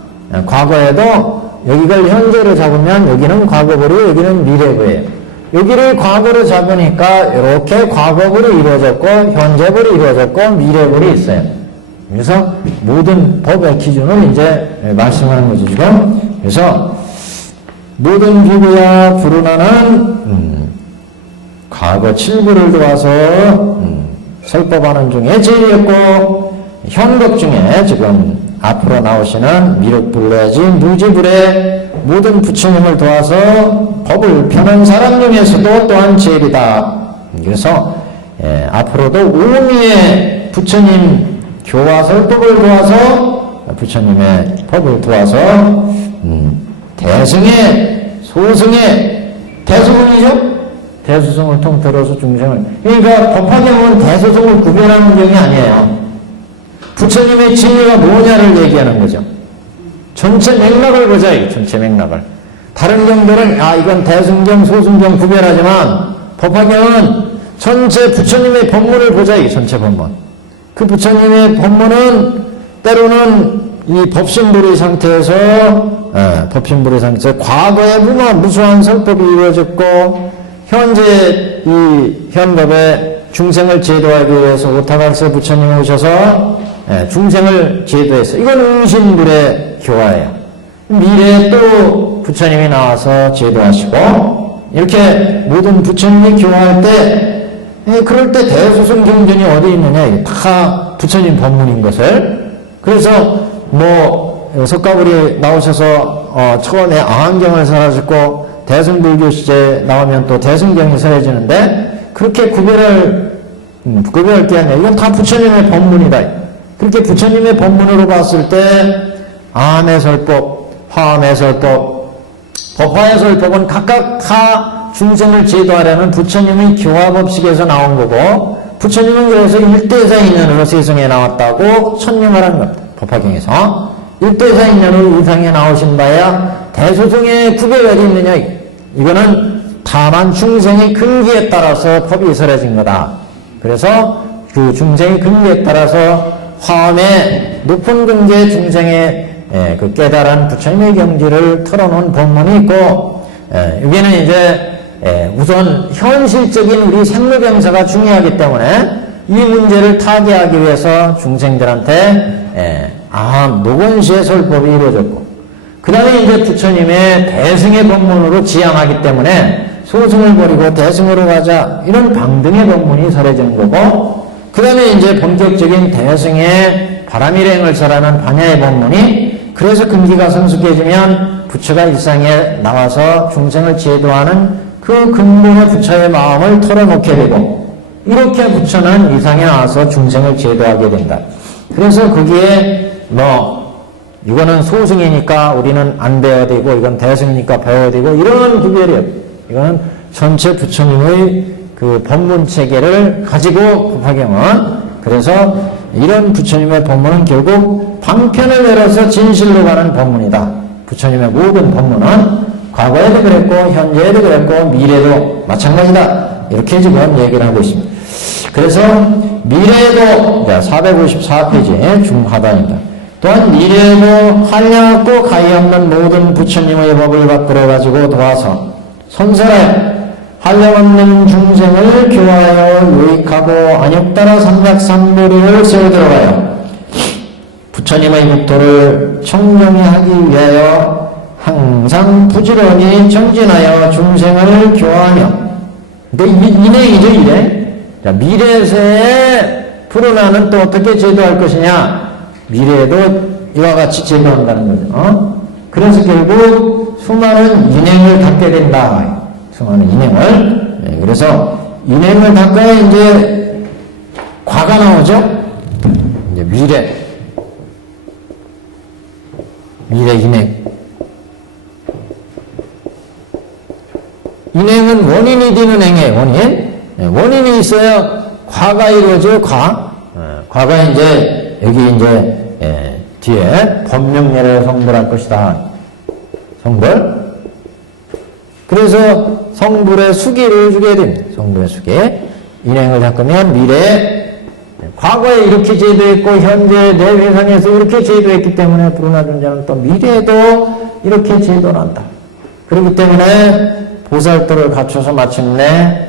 과거에도 여기를 현재로 잡으면 여기는 과거불이고 여기는 미래불이에요. 여기를 과거로 잡으니까 이렇게 과거불이 이루어졌고 현재불이 이루어졌고 미래불이 있어요. 그래서 모든 법의 기준을 이제 말씀하는 거죠. 지금. 그래서 모든 비구야 불운하는 과거 7부를 도와서 설법하는 중에 제일이었고 현급 중에 지금 앞으로 나오시는 미륵불내지 무지불의 모든 부처님을 도와서 법을 펴는 사람 중에서도 또한 제일이다. 그래서 앞으로도 오미의 부처님 교화 설법을 도와서 부처님의 법을 도와서 대승의 소승의 대수군이죠. 대소승을 통틀어서 중생을. 그러니까 법화경은 대소승을 구별하는 경이 아니에요. 부처님의 진리가 뭐냐를 얘기하는 거죠. 전체 맥락을 보자, 이 전체 맥락을. 다른 경들은 이건 대승경, 소승경 구별하지만 법화경은 전체 부처님의 법문을 보자, 이 전체 법문. 그 부처님의 법문은 때로는 이 법신불의 상태에서 과거에 무수한 설법이 이루어졌고 현재 이 현법에 중생을 제도하기 위해서 오타갈세 부처님이 오셔서 중생을 제도해서 이건 응신불의 교화예요. 미래에 또 부처님이 나와서 제도하시고 이렇게 모든 부처님이 교화할 때 그럴 때 대소승 경전이 어디 있느냐, 다 부처님 법문인 것을. 그래서 석가불이 나오셔서 처음에 아한경을 설하셨고 대승불교 시제 나오면 또 대승경이 설해지는데 그렇게 구별할 게 아니라 이건 다 부처님의 법문이다. 그렇게 부처님의 법문으로 봤을 때 아함의 설법, 화함의 설법, 법화의 설법은 각각 다 중생을 제도하려는 부처님의 교화법식에서 나온 거고 부처님은 그래서 일대사인연으로 세상에 나왔다고 천명을 하는 겁니다. 법화경에서 일대사인연으로 이상에 나오신 바야 대소승의 구별이 어디 있느냐, 이거는 다만 중생의 근기에 따라서 법이 설해진 거다. 그래서 그 중생의 근기에 따라서 화엄의 높은 근기의 중생의 그 깨달은 부처님의 경지를 털어놓은 법문이 있고, 여기는 이제 우선 현실적인 우리 생로병사가 중요하기 때문에 이 문제를 타개하기 위해서 중생들한테 노건시의 설법이 이루어졌고, 그 다음에 이제 부처님의 대승의 법문으로 지향하기 때문에 소승을 버리고 대승으로 가자, 이런 방등의 법문이 설해지는 거고, 그 다음에 이제 본격적인 대승의 바람일행을 설하는 반야의 법문이, 그래서 근기가 성숙해지면 부처가 일상에 나와서 중생을 제도하는 그 근본의 부처의 마음을 털어놓게 되고, 이렇게 부처는 이상에 나와서 중생을 제도하게 된다. 그래서 거기에 이거는 소승이니까 우리는 안 배워야 되고 이건 대승이니까 배워야 되고 이런 구별이에요. 이거는 전체 부처님의 그 법문 체계를 가지고 법화경은, 그래서 이런 부처님의 법문은 결국 방편을 열어서 진실로 가는 법문이다. 부처님의 모든 법문은 과거에도 그랬고 현재에도 그랬고 미래도 마찬가지다. 이렇게 지금 얘기를 하고 있습니다. 그래서 미래에도 454페이지 중하단입니다. 또한 미래에도 한량없고 가히 없는 모든 부처님의 법을 받들어 가지고 도와서 선설하여 한량없는 중생을 교화하여 유익하고 안욕따라 삼작삼보리를 세워 들어가요. 부처님의 묵도를 청정히 하기 위하여 항상 부지런히 정진하여 중생을 교화하며, 근데 인행이죠, 인행. 자, 미래세에 불어나는 또 어떻게 제도할 것이냐? 미래에도 이와 같이 제도한다는 거죠. 그래서 결국 수많은 인행을 닦게 된다. 수많은 인행을. 그래서 인행을 닦아야 이제 과가 나오죠. 이제 미래 인행. 인행은 원인이 되는 행위예요. 원인이 있어야 과가 이루어져요. 과가 이제 여기 이제 뒤에 법명예를 성불할 것이다. 성불. 그래서 성불의 수기를 주게 됩니다. 성불의 수기. 인행을 닦으면 미래에 과거에 이렇게 제도했고 현재 내 회상에서 이렇게 제도했기 때문에 불운하존자는 또 미래에도 이렇게 제도를 한다. 그렇기 때문에 보살도를 갖춰서 마침내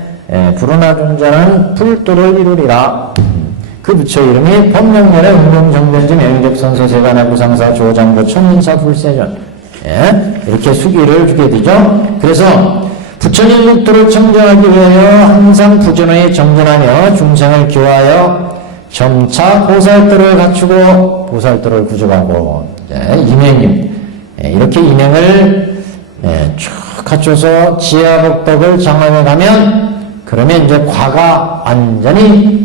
불운하존자는 불도를 이루리라. 그 부처 이름이 법명열의 운동정변지 명적선서 세간의 부상사 조장부 천인사 불세전, 이렇게 수기를 주게 되죠. 그래서 부처님 묵도를 청정하기 위하여 항상 부전의 정진하며 중생을 교화하여 점차 보살도를 갖추고 보살도를 구족하고 인행님, 이렇게 인행을 쭉 갖춰서 지하복덕을 장엄해 가면, 그러면 이제 과가 완전히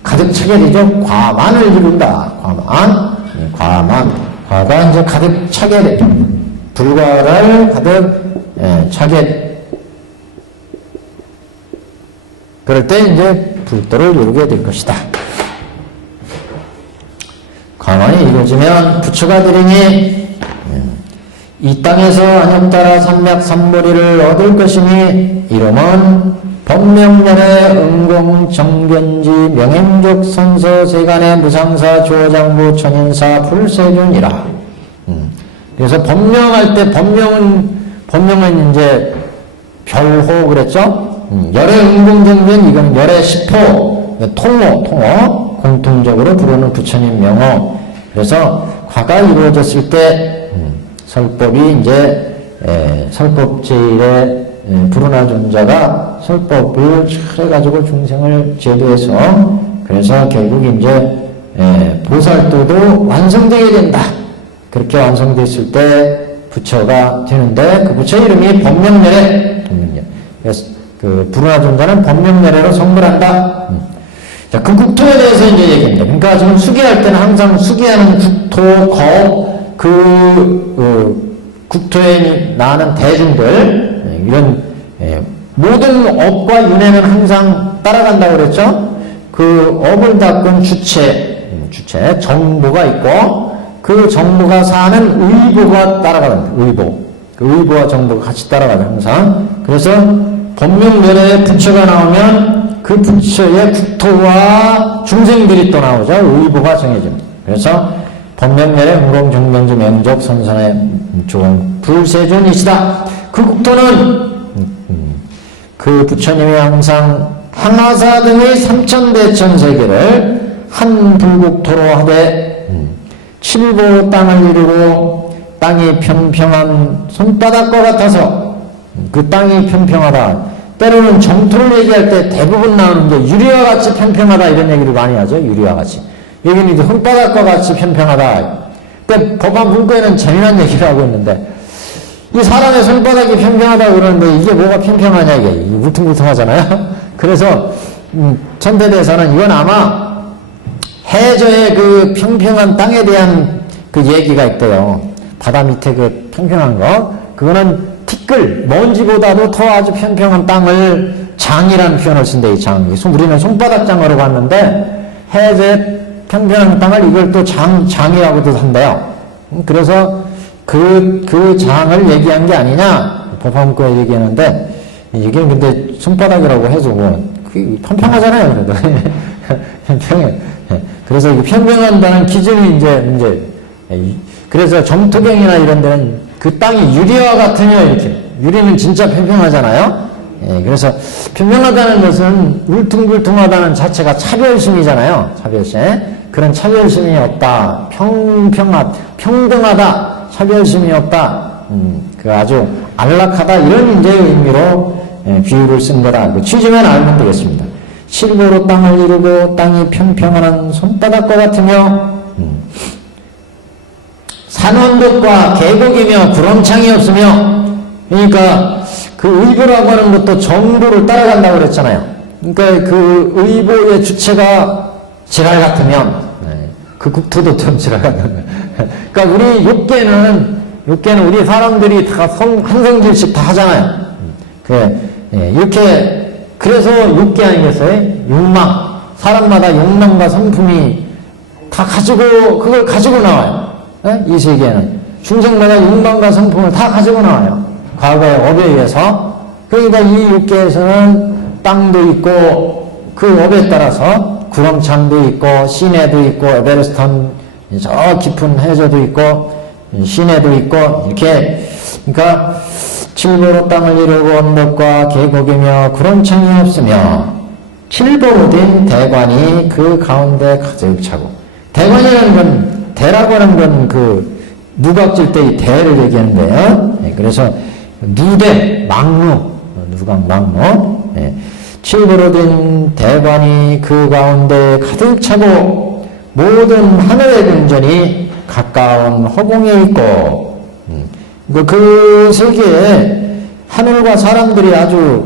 가득 차게 되죠. 과만을 이룬다. 과가 이제 가득 차게 되죠. 불과를 가득 차게 그럴 때 이제 불도를 이루게 될 것이다. 가만히 읽어주면 부처가 드리니 이 땅에서 안역따라 삼맥삼무리를 얻을 것이니 이름은 법명렬의 응공정견지 명행족 선서 세간의 무상사 주어장부 천인사 불세준이라. 그래서 법명할 때 법명은 이제 별호 그랬죠? 열의 응공정견 이건 열의 십호 통호 공통적으로 부르는 부처님 명호. 그래서 과가 이루어졌을 때 설법이 이제 설법제일의 불운하 존자가 설법을 해가지고 중생을 제도해서 그래서 결국 이제 보살도도 완성되게 된다. 그렇게 완성됐을 때 부처가 되는데 그 부처 이름이 법명렬에 그래서 그 불운하 존자는 법명렬에로 성불한다. 자, 그 국토에 대해서 이제 얘기합니다. 그러니까 지금 수기할 때는 항상 수기하는 국토, 국토에 나는 대중들, 이런, 모든 업과 윤회는 항상 따라간다고 그랬죠? 그 업을 닦은 주체, 정보가 있고, 그 정보가 사는 의보가 따라가는, 의보. 그 의보와 정보가 같이 따라가는 항상. 그래서 법명멸에 부처가 나오면 그 부처의 국토와 중생들이 또 나오죠. 의보가 정해집니다. 그래서 법명멸의 응공정견지 명족 선선의 좋은 불세존이시다. 그 국토는 그 부처님이 항상 항하사 등의 삼천대천세계를 한 불국토로 하되 칠보 땅을 이루고 땅이 평평한 손바닥과 같아서 그 땅이 평평하다. 때로는 정토를 얘기할 때 대부분 나오는 게 유리와 같이 평평하다 이런 얘기를 많이 하죠. 유리와 같이. 여기는 이제 손바닥과 같이 평평하다. 근데 법안 문구에는 재미난 얘기를 하고 있는데 이 사람의 손바닥이 평평하다고 그러는데 이게 뭐가 평평하냐 이게 울퉁불퉁하잖아요. 그래서 천대대사는 이건 아마 해저의 그 평평한 땅에 대한 그 얘기가 있대요. 바다 밑에 그 평평한 거 그거는 티끌 먼지보다도 더 아주 평평한 땅을 장이라는 표현을 쓴대. 이 장. 우리는 손바닥 장으로 봤는데 해저의 평평한 땅을 이걸 또 장이라고도 한대요. 그래서 그 장을 얘기한 게 아니냐 법화문구에 얘기하는데 이게 근데 손바닥이라고 해도 뭐 평평하잖아요. 그래도 평평해. 그래서 이 평평한다는 기준이 이제 그래서 점토경이나 이런 데는 그 땅이 유리와 같으며 이렇게 유리는 진짜 평평하잖아요. 그래서 평평하다는 것은 울퉁불퉁하다는 자체가 차별심이잖아요. 차별심. 그런 차별심이 없다. 평등하다. 차별심이 없다. 그 아주 안락하다. 이런 이제 의미로 비유를 쓴 거다. 그 취지만 알면 되겠습니다. 칠보로 땅을 이루고 땅이 평평한 손바닥과 같으며 산원독과 계곡이며 구렁창이 없으며 그러니까 그 의보라고 하는 것도 정보를 따라간다고 그랬잖아요. 그러니까 그 의보의 주체가 지랄 같으면 그 국토도 좀 지랄 같은 그러니까 우리 육계는 우리 사람들이 다 한 성질씩 다 하잖아요. 이렇게 그래서 육계 아니겠어요? 욕망 사람마다 욕망과 성품이 다 그걸 가지고 나와요. 이 세계는 중생마다 욕망과 성품을 다 가지고 나와요. 과거의 업에 의해서. 그러니까 이 육계에서는 땅도 있고 그 업에 따라서 구렁창도 있고 시내도 있고 에베레스트 저 깊은 해저도 있고 시내도 있고 이렇게 그러니까 칠보로 땅을 이루고 언덕과 계곡이며 구렁창이 없으며 칠보로 된 대관이 그 가운데 가득 차고 대관이라는 건 대라고 하는 건 그 누각질 때의 대를 얘기하는데요. 그래서 누대, 막루, 누각, 막루. 칠보로 된 대관이 그 가운데 가득 차고 모든 하늘의 근전이 가까운 허공에 있고 그 세계에 하늘과 사람들이 아주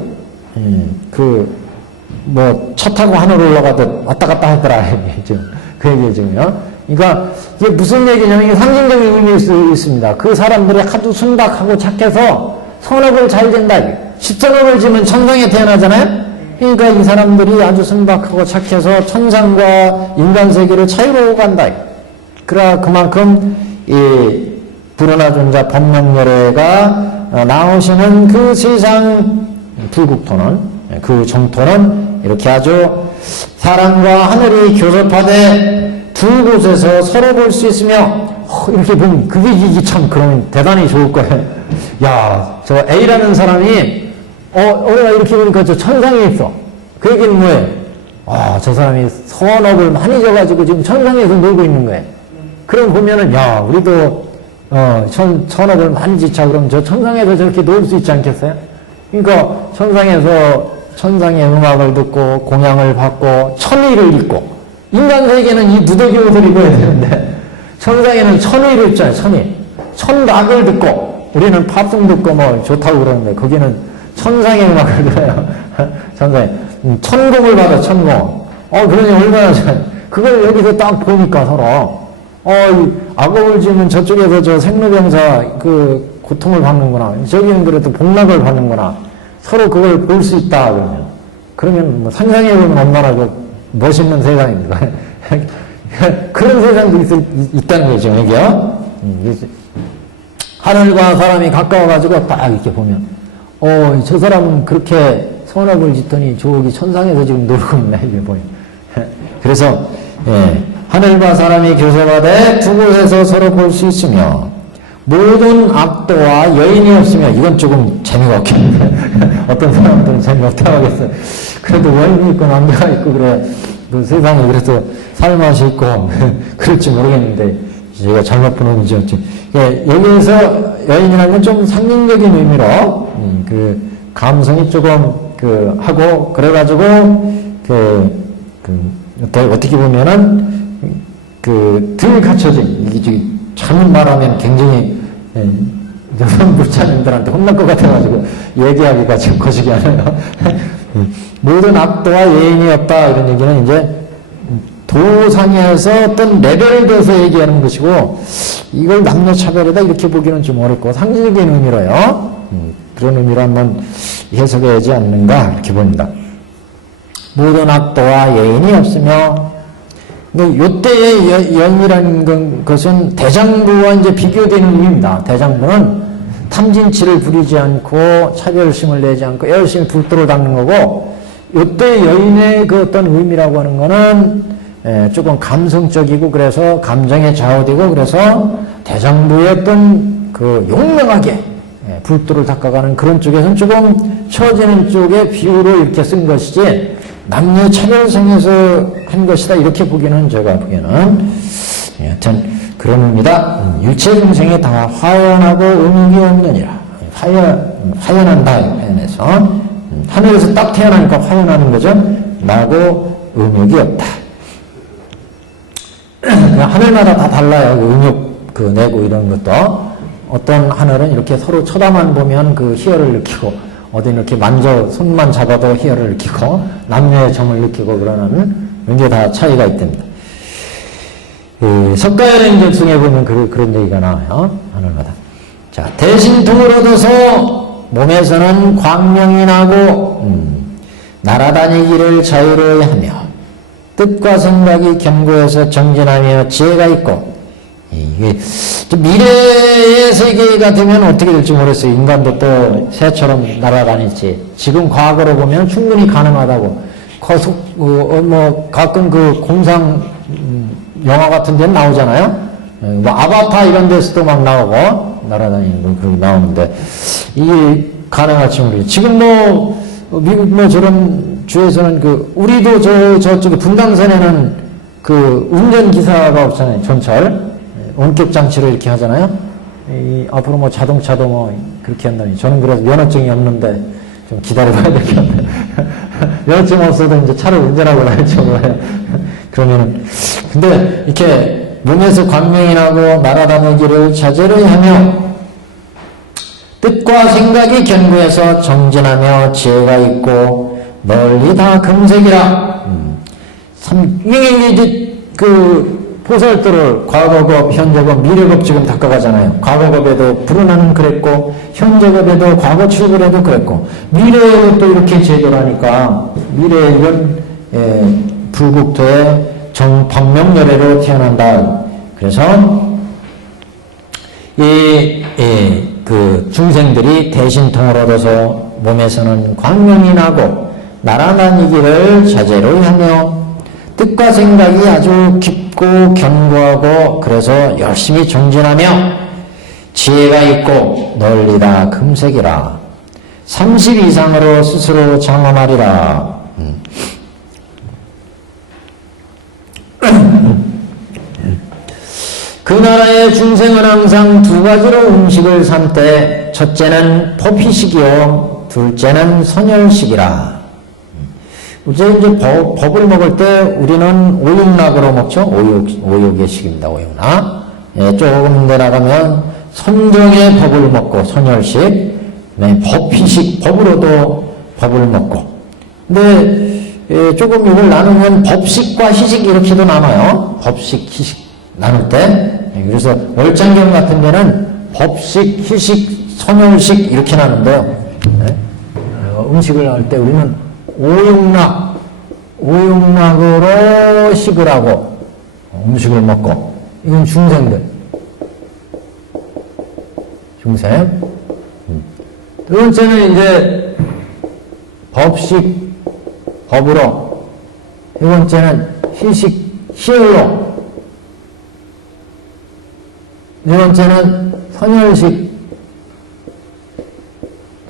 차 타고 하늘 올라가듯 왔다 갔다 하더라. 그 얘기죠. 그러니까 이게 무슨 얘기냐면 이게 상징적인 의미일 수 있습니다. 그 사람들이 아주 순박하고 착해서 선업을 잘 된다. 십선업을 지면 천상에 태어나잖아요. 그러니까 이 사람들이 아주 순박하고 착해서 천상과 인간 세계를 자유로워 간다. 그러나 그만큼 이 불운하 존자 법명열애가 나오시는 그 세상 불국토는, 그 정토는 이렇게 아주 사랑과 하늘이 교접하되 두 곳에서 서로 볼 수 있으며, 이렇게 보면 그게 이게 참 그러면 대단히 좋을 거예요. 야, 저 A라는 사람이 우리가 이렇게 보니까 저 천상에 있어. 그 얘기는 뭐예요? 저 사람이 선업을 많이 져가지고 지금 천상에서 놀고 있는 거예요. 그럼 보면은 야, 우리도 천업을 많이 지차 그럼 저 천상에서 저렇게 놀 수 있지 않겠어요? 그러니까 천상에서 천상의 음악을 듣고 공양을 받고 천의를 입고, 인간 세계는 이 누더기 옷을 입어야 되는데 천상에는 천의를 입잖아요. 천락을 듣고, 우리는 팝송 듣고 뭐 좋다고 그러는데 거기는 천상의 음악을 들어요. 천상에 천공을 받아. 천공. 그러니 얼마나 잘, 그걸 여기서 딱 보니까 서로 악업을 지으면 저쪽에서 저 생로병사 그 고통을 받는구나, 저기는 그래도 복락을 받는구나, 서로 그걸 볼 수 있다. 그러면 뭐 상상해보면 얼마나 그 멋있는 세상입니다. 그런 세상도 있다는 거죠, 이게요. 하늘과 사람이 가까워가지고 딱 이렇게 보면, 저 사람은 그렇게 선업을 짓더니 저기 천상에서 지금 놀고 있네, 이게 보여. 그래서, 하늘과 사람이 교섭하되 두 곳에서 서로 볼 수 있으며, 모든 악도와 여인이 없으며, 이건 조금 재미가 없겠네. 어떤 사람들은 재미없다고 하겠어요. 그래도 여인이 있고 남자가 있고 그래. 그 세상에 그래서 살맛이 있고 그럴지 모르겠는데 제가 잘못 본 의미죠. 여기에서 여인이라는 건 좀 상징적인 의미로 그 감성이 조금 하고 그래가지고 어떻게 보면은 덜 갖춰진, 이게 잘못 말하면 굉장히 여성 불자님들한테 혼날 것 같아가지고 얘기하기가 지금 거시기 하네요. 모든 악도와 예인이 없다, 이런 얘기는 이제 도상에서 어떤 레벨을 둬서 얘기하는 것이고, 이걸 남녀차별이다 이렇게 보기는 좀 어렵고 상징적인 의미로요. 그런 의미로 한번 해석해야 하지 않는가 이렇게 봅니다. 모든 악도와 예인이 없으며, 요때의 여인이라는 것은 대장부와 이제 비교되는 의미입니다. 대장부는 탐진치를 부리지 않고 차별심을 내지 않고 열심히 불도를 닦는 거고, 요때 여인의 그 어떤 의미라고 하는 거는 조금 감성적이고, 그래서 감정에 좌우되고, 그래서 대장부의 어떤 그 용맹하게 불도를 닦아가는 그런 쪽에서는 조금 처지는 쪽의 비유로 이렇게 쓴 것이지, 남녀 차별성에서 한 것이다 이렇게 보기는, 제가 보기에는 여하튼 그런 의미다. 일체 중생이 다 화연하고 음익이 없느니라. 화연한다 화연해서 하늘에서 딱 태어나니까 화연하는 거죠. 나고 음욕이 없다. 하늘마다 다 달라요. 음욕 내고 이런 것도. 어떤 하늘은 이렇게 서로 쳐다만 보면 그 희열을 느끼고, 어디 이렇게 손만 잡아도 희열을 느끼고, 남녀의 정을 느끼고 그러는 게 다 차이가 있답니다. 석가의 인정성에 보면 그런 얘기가 나와요. 하늘마다. 자, 대신 등을 얻어서 몸에서는 광명이 나고, 날아다니기를 자유로이 하며, 뜻과 생각이 견고해서 정진하며 지혜가 있고, 이게 미래의 세계가 되면 어떻게 될지 모르겠어요. 인간도 또 새처럼 날아다닐지. 지금 과거로 보면 충분히 가능하다고. 가끔 그 공상 영화 같은 데는 나오잖아요. 뭐 아바타 이런 데서도 막 나오고 날아다니는 거 그렇게 나오는데, 이게 가능할지 모르겠어요. 지금 미국 저런 주에서는 우리도 저쪽에 분당선에는 운전기사가 없잖아요. 전철. 원격 장치로 이렇게 하잖아요. 앞으로 자동차도 그렇게 한다니. 저는 그래서 면허증이 없는데 좀 기다려봐야 될 것 같아요. 면허증 없어도 이제 차를 운전하고 다니죠. 그러면은, 근데 이렇게 몸에서 광명이 나고 날아다니기를 자제를 하며, 뜻과 생각이 견고해서 정진하며 지혜가 있고, 널리 다 금색이라. 이게 보살도를 과거급, 현재급, 미래급 지금 닦아가잖아요. 과거급에도 불운하는 그랬고, 현재급에도 과거 출근에도 그랬고, 미래에도 또 이렇게 제도를 하니까 미래의 이런 불국토의 법명열애로 태어난다. 그래서 그 중생들이 대신통을 얻어서 몸에서는 광명이 나고 날아다니기를 자제로 하며 뜻과 생각이 아주 깊고 견고하고 그래서 열심히 정진하며 지혜가 있고 널리다 금색이라 30 이상으로 스스로 장엄하리라. 그 나라의 중생은 항상 두 가지로 음식을 삼되 첫째는 포피식이요 둘째는 선열식이라. 이제 법을 먹을 때 우리는 오육락으로 먹죠. 오육의 식입니다. 오육락. 조금 더 나가면 선정의 법을 먹고 선열식, 법희식, 법으로도 법을 먹고. 근데 조금 이걸 나누면 법식과 희식 이렇게도 나눠요. 법식, 희식 나눌 때. 그래서 월장경 같은 데는 법식, 희식, 선열식 이렇게 나누는데요. 음식을 나눌 때 우리는 오육락으로 식을 하고 음식을 먹고. 이건 중생들. 중생. 두 번째는 이제 법식, 법으로. 세 번째는 희식, 희열로. 네 번째는 선열식,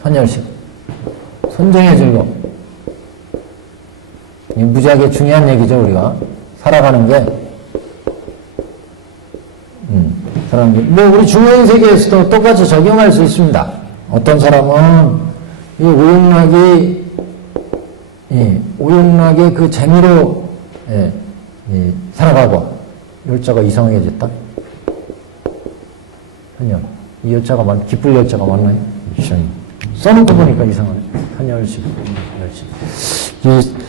선열식. 선정의 즐거움. 이 무지하게 중요한 얘기죠, 우리가. 살아가는 게. 뭐, 우리 중요한 세계에서도 똑같이 적용할 수 있습니다. 어떤 사람은 이 오육락의 그 재미로, 살아가고, 열자가 이상해졌다. 선열. 이 열자가 기쁠 열자가 맞나요? 써놓고 보니까 이상하네. 선열식, 선열식.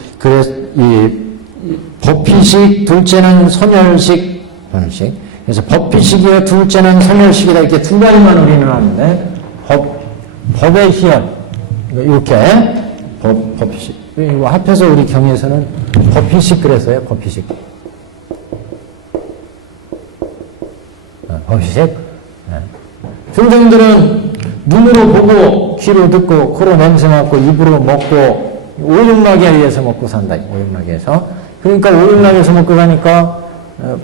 법희식, 둘째는 선열식, 선열식. 그래서 법희식이요, 둘째는 선열식이다. 이렇게 두 가지만 우리는 하는데, 법의 희열. 이렇게, 법희식. 이거 합해서 우리 경에서는 법희식 그랬어요, 법희식. 법희식. 중생들은 눈으로 보고, 귀로 듣고, 코로 냄새 맡고, 입으로 먹고, 오육락에 의해서 먹고 산다. 오육락에 의해서. 그러니까 오육락에서 먹고 가니까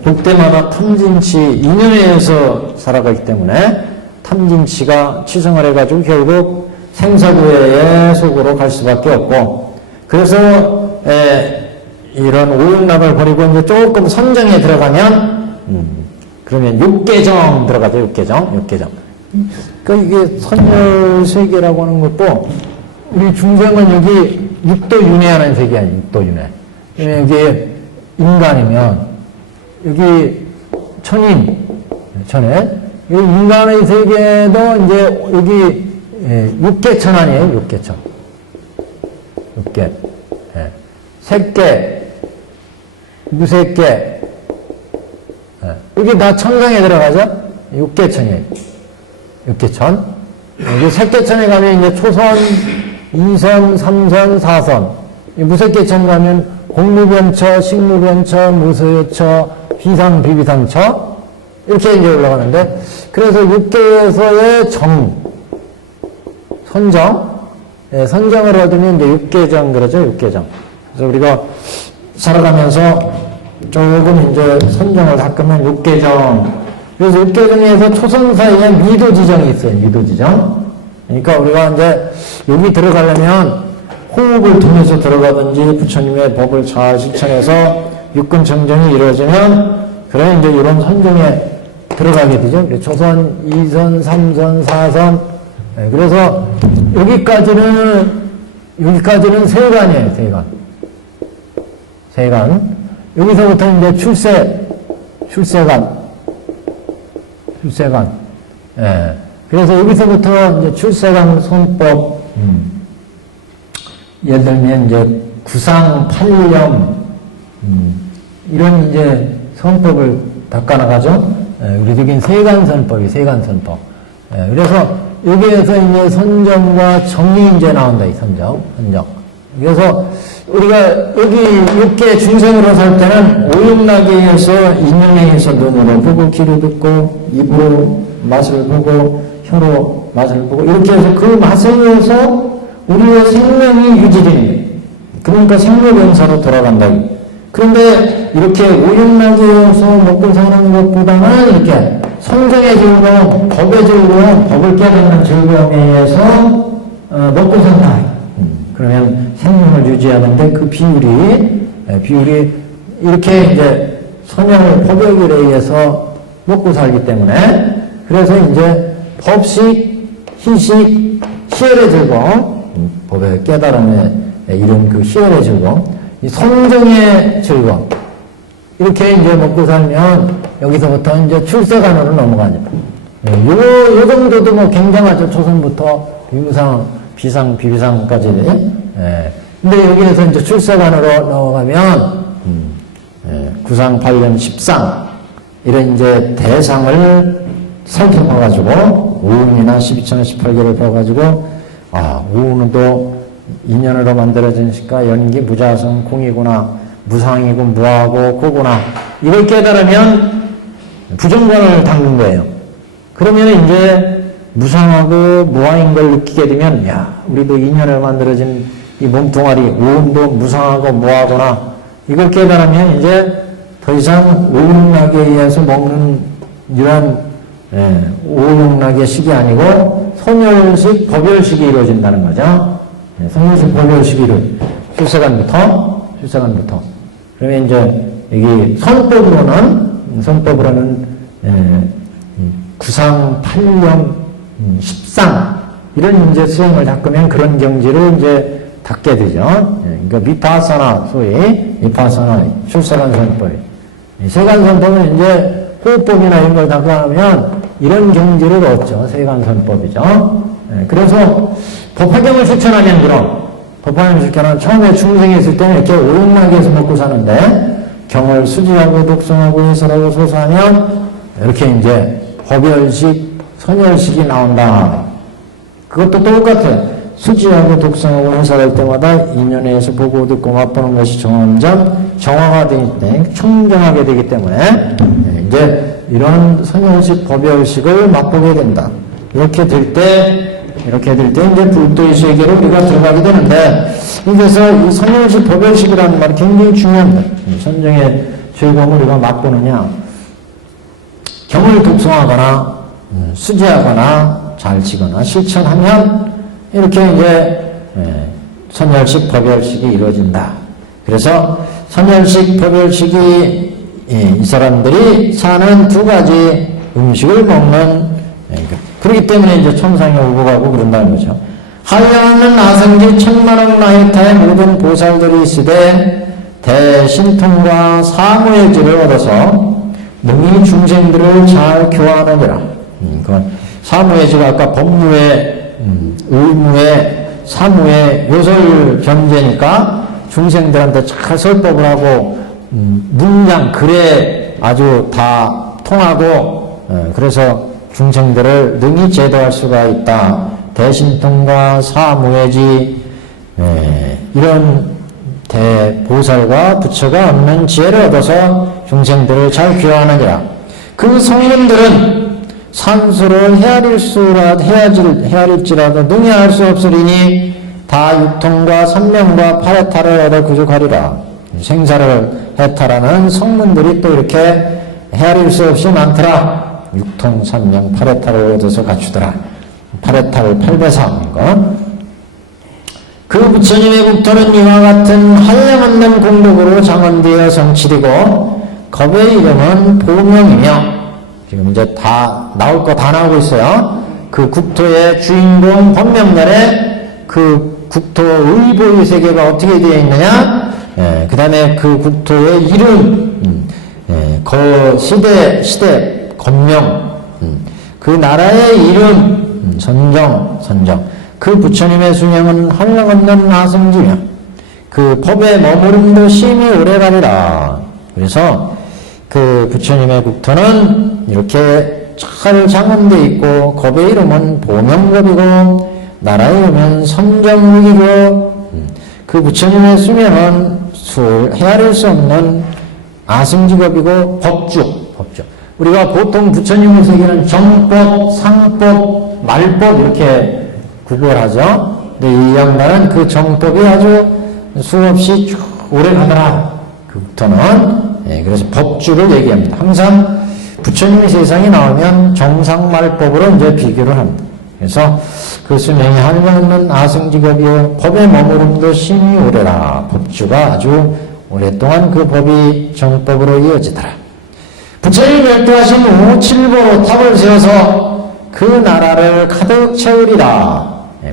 볼 때마다 탐진치, 인연에 의해서 살아가기 때문에 탐진치가 치성을 해가지고 결국 생사구해의 속으로 갈 수밖에 없고, 그래서 이런 오육락을 버리고 이제 조금 선정에 들어가면 그러면 육계정 들어가죠. 육계정. 그러니까 이게 선열세계라고 하는 것도 우리 중생은 여기 육도윤회하는 세계 아니에요. 육도윤회. 여기 인간이면 여기 천인, 여기 인간의 세계도 이제 여기 육계천 아니에요. 육계천. 육계. 색계, 무색계. 여기 다 천상에 들어가죠? 육계천이에요. 육계천. 여기 색계천에 가면 이제 초선, 2선, 3선, 4선. 무색계천 가면 공무변처, 식무변처, 무소유처, 비상, 비비상처. 이렇게 이제 올라가는데, 그래서 육계에서의 선정. 선정을 얻으면 이제 육계정 그러죠, 육계정. 그래서 우리가 살아가면서 조금 이제 선정을 닦으면 육계정. 그래서 육계정에서 초선 사이에 미도지정이 있어요, 미도지정. 그러니까 우리가 이제 여기 들어가려면 호흡을 통해서 들어가든지 부처님의 법을 잘 실천해서 육근정정이 이루어지면 그래 이제 이런 선정에 들어가게 되죠. 초선, 2선, 3선, 4선. 그래서 여기까지는 세간이에요, 세간. 세간. 여기서부터 이제 출세간. 그래서 여기서부터 이제 출세간 손법, 예를 들면 이제 구상, 팔념, 이런 이제 선법을 닦아나가죠. 우리들은 세간선법이 세간선법. 그래서 여기에서 이제 선정과 정이 이제 나온다, 이 선정. 그래서 우리가 여기 육계 중생으로 살 때는 오육나계에서 인연에 의해서 눈으로 보고 귀로 듣고 입으로 맛을 보고 혀로 맛을 보고 이렇게 해서 그 맛에 의해서 우리의 생명이 유지되는 거예요. 그러니까 생로병사로 돌아간다. 그런데 이렇게 오육나계에서 먹고 사는 것보다는 이렇게 성경의 즐거움, 법의 즐거움, 법을 깨닫는 즐거움에 의해서 먹고 산다. 그러면 생명을 유지하는데 그 비율이 이렇게 이제 선열 법역에 의해서 먹고 살기 때문에 그래서 이제 법식, 희식, 희열의 즐거움, 법의 깨달음에 이런 그 희열의 즐거움, 이 성정의 즐거움, 이렇게 이제 먹고 살면 여기서부터 이제 출세관으로 넘어가죠. 요 정도도 뭐 굉장하죠. 초선부터 비무상, 비상, 비비상까지. 근데 여기에서 이제 출세관으로 넘어가면, 구상, 팔년, 십상, 이런 이제 대상을 살펴봐가지고, 오운이나 12천원, 18개를 봐가지고, 오운은 또 인연으로 만들어진 시가 연기, 무자성, 공이구나, 무상이고, 무하고, 고구나, 이걸 깨달으면 부정관을 닦는 거예요. 그러면 이제 무상하고 무아인 걸 느끼게 되면, 우리도 인연을 만들어진 이 몸뚱아리, 오운도 무상하고 무하구나, 이걸 깨달으면 이제 더 이상 오육락에 의해서 먹는 이러한 오육락의 식이 아니고 선열식, 법열식이 이루어진다는 거죠. 선열식, 법열식이 출세관부터. 그러면 이제 여기 선법으로는 구상, 팔령, 십상 이런 이제 수행을 닦으면 그런 경지를 이제 닦게 되죠. 그러니까 미파사나, 소위 미파사나, 출세관 선법, 세관 선법은 이제 호흡법이나 이런 걸 닦아하면 이런 경지를 얻죠. 세관 선법이죠. 그래서 법화경을 실천하면 법화경을 실천하면 처음에 중생했을 때는 이렇게 오용락에서 먹고 사는데 경을 수지하고 독성하고 해설하고 소소하면 이렇게 이제 법열식, 선열식이 나온다. 그것도 똑같아요. 수지하고 독성하고 해설할 때마다 인연에 의해서 보고 듣고 맛보는 것이 점점 정화가 되기 때문에 청정하게 되기 때문에 이제 이런 선열식, 법열식을 맛보게 된다. 이렇게 될 때 이제 불도의 세계로 우리가 들어가게 되는데, 그래서 이 선열식, 법열식이라는 말이 굉장히 중요합니다. 선정의 즐거움을 우리가 맛보느냐, 경을 독성하거나 수지하거나 잘 치거나 실천하면 이렇게 이제 선열식, 법열식이 이루어진다. 그래서 선열식, 법열식이 이 사람들이 사는 두 가지 음식을 먹는, 그렇기 때문에 이제 천상에 오고 가고 그런다는 거죠. 한량하는 나성지 천만억 나이타의 모든 보살들이 있으되 대신통과 사무의지를 얻어서 능히 중생들을 잘 교화하느니라. 그건 사무의지가 아까 법무의, 의무의, 사무의 요설 경제니까 중생들한테 잘 설법을 하고 문장, 글에 아주 다 통하고, 그래서 중생들을 능히 제도할 수가 있다. 대신통과 사무예지, 이런 대보살과 부처가 얻는 지혜를 얻어서 중생들을 잘 교화하느니라. 그 성인들은 산수를 헤아릴지라도 능히 알 수 없으리니 다 육통과 삼명과 파레타를 얻어 구족하리라. 생사를 해탈하는 성문들이 또 이렇게 헤아릴 수 없이 많더라. 육통, 삼명, 파레타를 얻어서 갖추더라. 파레타를 8배사하는 거. 그 부처님의 국토는 이와 같은 한량없는 공덕으로 장원되어 성칠이고 겁의 이름은 보명이며, 지금 이제 다 나올 거 다 나오고 있어요. 그 국토의 주인공 법명날에 그 국토 의보의 세계가 어떻게 되어 있느냐, 그 다음에 그 국토의 이름, 시대, 법명, 그 나라의 이름, 선정. 그 부처님의 수명은 한량없는 나성지며 그 법의 머무름도 심히 오래가리라. 그래서 그 부처님의 국토는 이렇게 잘 장엄되어 있고, 겁의 이름은 보명겁이고 나라의 이름은 선정국이고, 그 부처님의 수명은 헤아릴 수 없는 아승직업이고 법주. 우리가 보통 부처님을 새기는 정법, 상법, 말법 이렇게 구별하죠. 근데 이 양반은 그 정법이 아주 수없이 쭉 오래 가더라. 그부터는 그래서 법주를 얘기합니다. 항상 부처님이 세상에 나오면 정상말법으로 이제 비교를 합니다. 그래서 그 수명이 한없는 아승직업이요 법의 머무름도 심히 오래라. 법주가 아주 오랫동안 그 법이 정법으로 이어지더라. 부처님이 멸도하신 후 칠보로 탑을 세워서 그 나라를 가득 채우리라.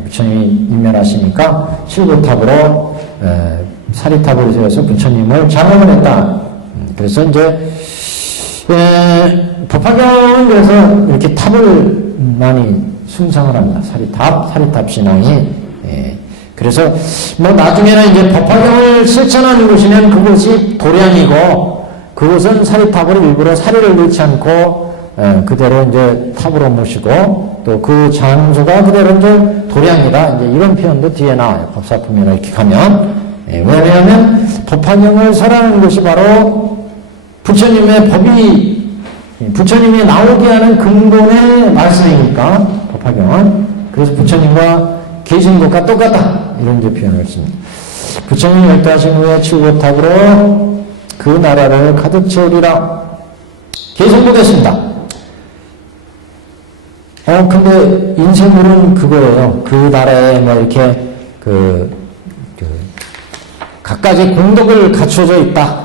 부처님이 인멸하시니까 칠보탑으로 사리탑을 세워서 부처님을 장엄을 했다. 그래서 이제 법화경은 그래서 이렇게 탑을 많이 숭상을 합니다. 사리탑 신앙이. 그래서 뭐 나중에는 이제 법화경을 실천하는 곳이면 그곳이 도량이고 그곳은 사리탑을 일부러 사리를 넣지 않고 그대로 이제 탑으로 모시고 또 그 장소가 그대로 이제 도량이다. 이제 이런 표현도 뒤에 나와요. 법사품이나 이렇게 가면. 왜냐하면 법화경을 설하는 것이 바로 부처님의 법이 부처님이 나오게 하는 근본의 말씀이니까 법화경은. 그래서 부처님과 계신 것과 똑같다. 이런 이제 표현을 씁니다. 부처님이 멸도하신 후에 칠보탑으로 그 나라를 가득 채우리라. 계속 보겠습니다. 근데 인생물은 그거예요. 그 나라에 뭐 이렇게 각가지 공덕을 갖춰져 있다.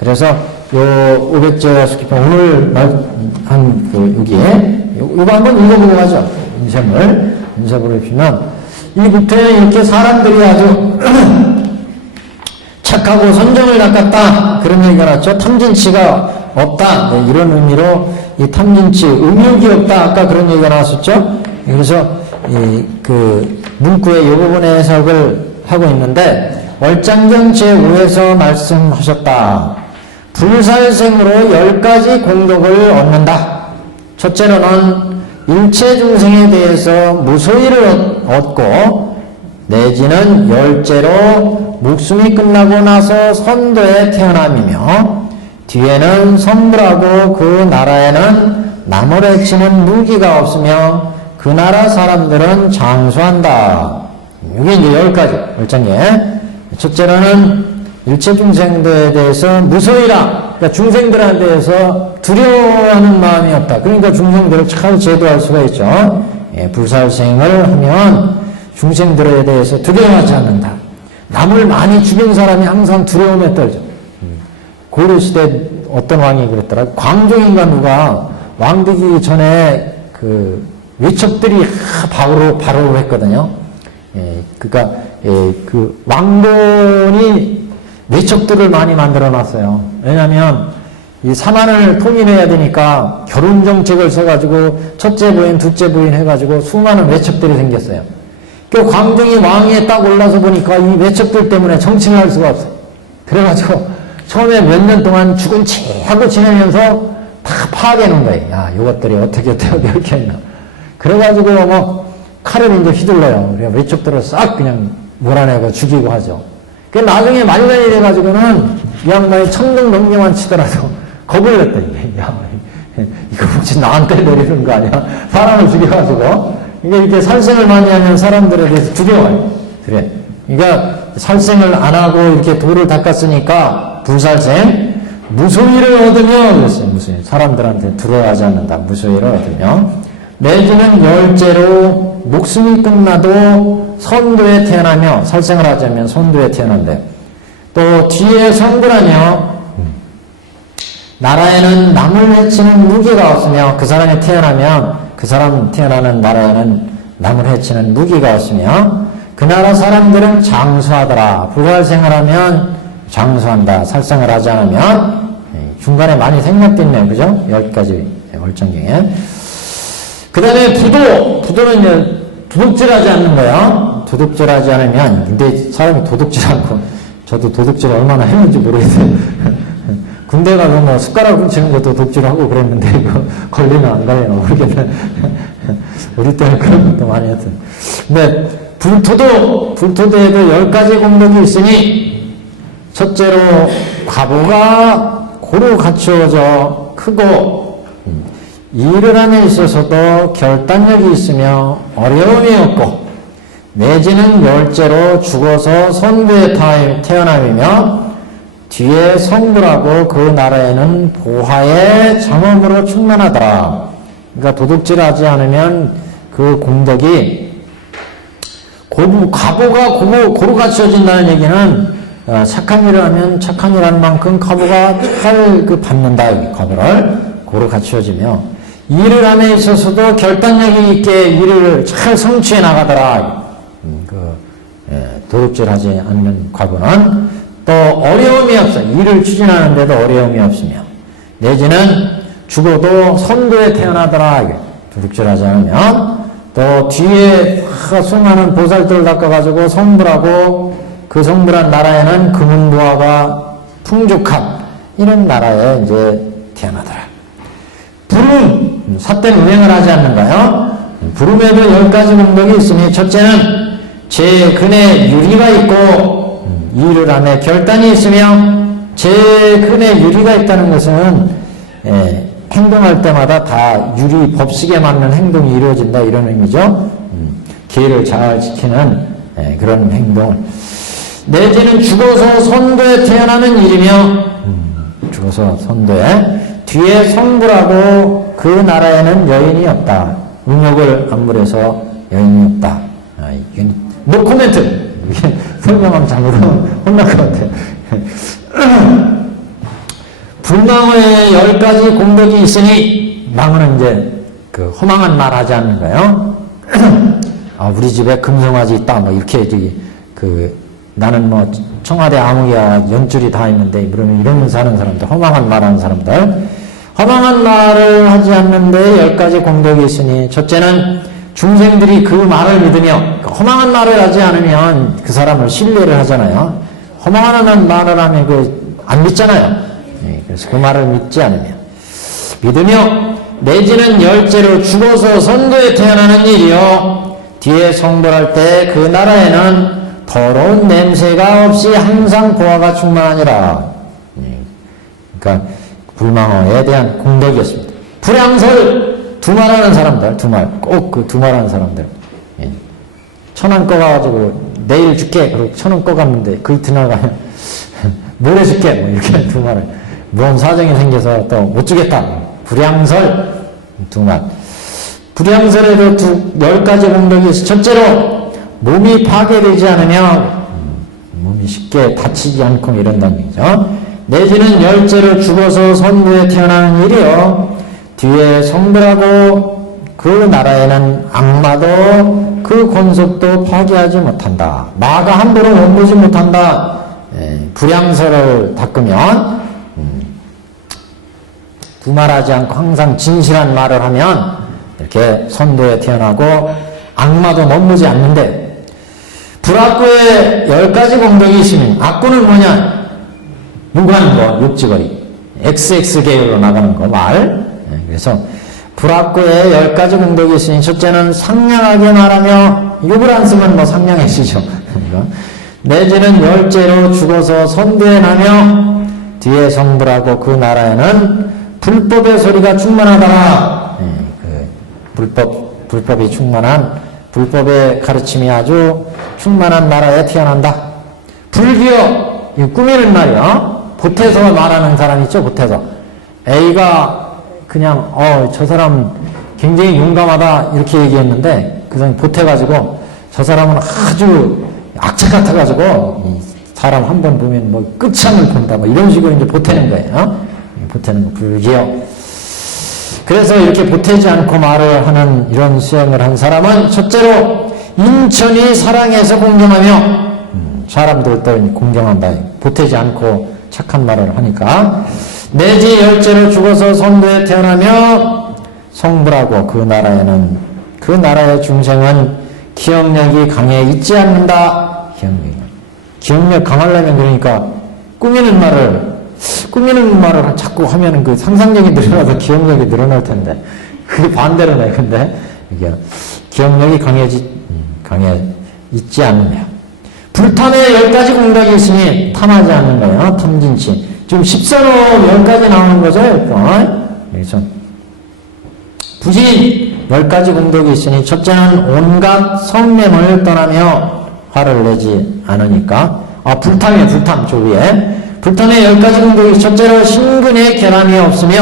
그래서 요 500제 수기편 오늘 한 여기에 이거 한번 읽어보고 가죠. 인쇄물을 피면 이부터에 이렇게 사람들이 아주 착하고 선정을 닦았다. 그런 얘기가 나왔죠. 탐진치가 없다. 네, 이런 의미로 이 탐진치, 음욕이 없다. 아까 그런 얘기가 나왔었죠. 그래서 그 문구의 이 부분의 해석을 하고 있는데 월장경 제5에서 말씀하셨다. 불살생으로 10가지 공덕을 얻는다. 첫째로는 일체 중생에 대해서 무소위를 얻고 내지는 열째로 목숨이 끝나고 나서 선도에 태어남이며 뒤에는 성불하고 그 나라에는 남을 해치는 무기가 없으며 그 나라 사람들은 장수한다. 이게 이제 10가지 월장계. 첫째로는 일체 중생들에 대해서 무소위라. 그러니까 중생들에 대해서 두려워하는 마음이 없다. 그러니까 중생들을 잘 제도할 수가 있죠. 불살생을 하면 중생들에 대해서 두려워하지 않는다. 남을 많이 죽인 사람이 항상 두려움에 떨죠. 고려시대 어떤 왕이 그랬더라. 광종인가 누가 왕 되기 전에 그 외척들이 바로 했거든요. 그러니까 그 왕돈이 외척들을 많이 만들어 놨어요. 왜냐하면 이 사만을 통일해야 되니까 결혼 정책을 써가지고 첫째 부인, 둘째 부인 해가지고 수많은 외척들이 생겼어요. 그 광종이 왕위에 딱 올라서 보니까 이 외척들 때문에 정치를 할 수가 없어요. 그래가지고 처음에 몇 년 동안 죽은 체 하고 지내면서 다 파악해 놓은 거예요. 야, 이것들이 어떻게 이렇게 했나. 그래가지고 뭐 칼을 이제 휘둘러요. 그래서 외척들을 싹 그냥 몰아내고 죽이고 하죠. 그 나중에 말년이 돼가지고는 이 양반이 청등명령만 치더라도 겁을 냈더니, 야, 이거 혹시 나한테 내리는 거 아니야? 사람을 죽여가지고. 이게 이렇게 살생을 많이 하면 사람들에 대해서 두려워요. 그래. 그러니까 살생을 안 하고 이렇게 돌을 닦았으니까 불살생, 무소위를 얻으며 그랬어요. 무소위. 사람들한테 두려워하지 않는다. 무소위를 얻으며. 내지는 열째로 목숨이 끝나도 선도에 태어나며 살생을 하자면 선도에 태어난대. 또 뒤에 성불하며 나라에는 남을 해치는 무기가 없으며 그 사람이 태어나면 그 사람 태어나는 나라에는 남을 해치는 무기가 없으며 그 나라 사람들은 장수하더라. 불활생을 하면 장수한다. 살생을 하지 않으면. 중간에 많이 생략됐네요. 그죠? 10가지 월정경에. 그 다음에 부도는 이제 도둑질하지 않는 거예요. 도둑질하지 않으면. 근데 사람이 도둑질 않고 저도 도둑질 얼마나 했는지 모르겠어요. 군대 가서 뭐 숟가락 훔치는 것도 도둑질하고 그랬는데 이거 걸리나 안 걸리나 모르겠네. 우리 때는 그런 것도 많이 했어요. 근데 불토도에도 10가지 공덕이 있으니 첫째로 과보가 고루 갖추어져 크고 일을 함에 있어서도 결단력이 있으며 어려움이 없고 내지는 열째로 죽어서 선부에 태어남이며 뒤에 성불하고 그 나라에는 보화의 장엄으로 충만하더라. 그러니까 도둑질하지 않으면 그 공덕이 과보가 고루 갖추어진다는 얘기는 착한 일을 하면 착한 일 하는 만큼 과보가 잘 받는다. 과보를 고루 갖추어지며 일을 함에 있어서도 결단력이 있게 일을 잘 성취해 나가더라. 도둑질하지 않는 과보는 또 어려움이 없어. 일을 추진하는데도 어려움이 없으며 내지는 죽어도 선도에 태어나더라. 도둑질하지 않으면 또 뒤에 수많은 보살들을 닦아가지고 성불하고 그 성불한 나라에는 금은보화가 풍족한 이런 나라에 이제 태어나더라. 불음, 삿된 운행을 하지 않는가요? 불음에도 10가지 공덕이 있으니 첫째는 제 근에 유리가 있고 일을 하며 결단이 있으며 제 근에 유리가 있다는 것은 행동할 때마다 다 유리 법칙에 맞는 행동이 이루어진다 이런 의미죠. 기회를 잘 지키는 그런 행동. 내지는 죽어서 선도에 태어나는 일이며 죽어서 선도에 뒤에 성불하고 그 나라에는 여인이 없다. 음욕을 안 부려서 여인이 없다. 노 코멘트. 설명하면 잘못하면 혼날 것 같아요. 불망의 10가지 공덕이 있으니 망은 이제 그 허망한 말 하지 않는 거예요. 우리 집에 금송아지 있다. 뭐 이렇게 나는 뭐 청와대 암흑이야 연줄이 다 있는데 그러면 이러면서 하는 사람들, 허망한 말 하는 사람들. 허망한 말을 하지 않는데 10가지 공덕이 있으니 첫째는 중생들이 그 말을 믿으며 허망한 말을 하지 않으면 그 사람을 신뢰를 하잖아요. 허망한 말을 하면 안 믿잖아요. 그래서 그 말을 믿지 않으며 믿으며 내지는 열째로 죽어서 선도에 태어나는 일이요 뒤에 성불할 때 그 나라에는 더러운 냄새가 없이 항상 보화가 충만하니라. 그러니까 불망어에 대한 공덕이었습니다. 불양설 두말하는 사람들, 꼭 그 두말하는 사람들. 1,000원 꺼가지고 내일 줄게. 그리고 1,000원 꺼갔는데 그 이튿날 가면 모레 줄게. 뭐 이렇게 두말을. 뭔 사정이 생겨서 또 못 주겠다. 불양설 두말. 불양설에도 10가지 공덕이 있어. 첫째로 몸이 파괴되지 않으면 몸이 쉽게 다치지 않고 이런다는 얘기죠. 내지는 열째로 죽어서 선부에 태어나는 일이요 뒤에 성불하고 그 나라에는 악마도 그 권속도 파괴하지 못한다. 마가 함부로 원보지 못한다. 불양설을 닦으면 두말하지 않고 항상 진실한 말을 하면 이렇게 선도에 태어나고 악마도 넘보지 않는데 불악구에 10가지 공덕이 있으면 악구는 뭐냐? 욕하는 거, 욕지거리. XX 계열로 나가는 거, 말. 그래서 불악구에 10가지 공덕이 있으니 첫째는 상냥하게 말하며 욕을 안 쓰면 뭐 상냥해지죠. 내지는 열째로 죽어서 선도에 나며 뒤에 성불하고 그 나라에는 불법의 소리가 충만하더라. 불법이 충만한 불법의 가르침이 아주 충만한 나라에 태어난다. 불기어, 꾸미는 말이야. 보태서 말하는 사람 있죠, 보태서. A가 그냥, 저 사람 굉장히 용감하다, 이렇게 얘기했는데, 그 사람이 보태가지고, 저 사람은 아주 악착 같아가지고, 이 사람 한 번 보면 뭐 끝장을 본다, 뭐 이런 식으로 이제 보태는 거예요. 보태는 거, 불기어. 그래서 이렇게 보태지 않고 말을 하는 이런 수행을 한 사람은 첫째로 인천이 사랑해서 공경하며 사람들도 공경한다. 보태지 않고 착한 말을 하니까 내지 열째로 죽어서 선도에 태어나며 성불하고 그 나라에는 그 나라의 중생은 기억력이 강해 있지 않는다. 기억력 강하려면 그러니까 꾸미는 말을 자꾸 하면은 그 상상력이 늘어나서 기억력이 늘어날 텐데 있지 않으며. 불탐에 10가지 공덕이 있으니 탐하지 않는 거예요. 탐진치. 지금 10선호 10가지 나오는 거죠. 그래서 부진 10가지 공덕이 있으니 첫째는 온갖 성냄을 떠나며 화를 내지 않으니까. 불탐이에요. 불탐 저 위에. 불탐에 10가지 공덕이 첫째로 신근에 결함이 없으며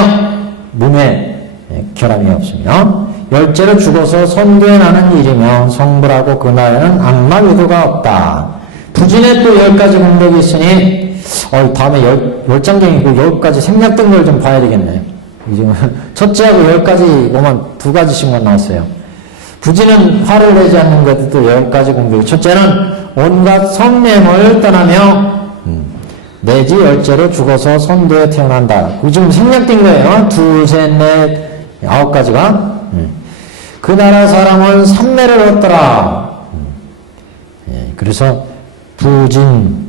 몸에 결함이 없으며 열째로 죽어서 선두에 나는 일이며 성불하고 그날에는 악마 의도가 없다. 부진에 또 10가지 공덕이 있으니 다음에 10장경이고 10가지 생략된 걸 좀 봐야 되겠네. 지금 첫째하고 10가지 뭐만 2가지씩만 나왔어요. 부진은 화를 내지 않는 것도 10가지 공덕이. 첫째는 온갖 성냄을 떠나며 내지 열째로 죽어서 선두에 태어난다. 그 지금 생략된 거예요. 2, 3, 4, 9가지가. 그 나라 사람은 삼매를 얻더라. 그래서 부진,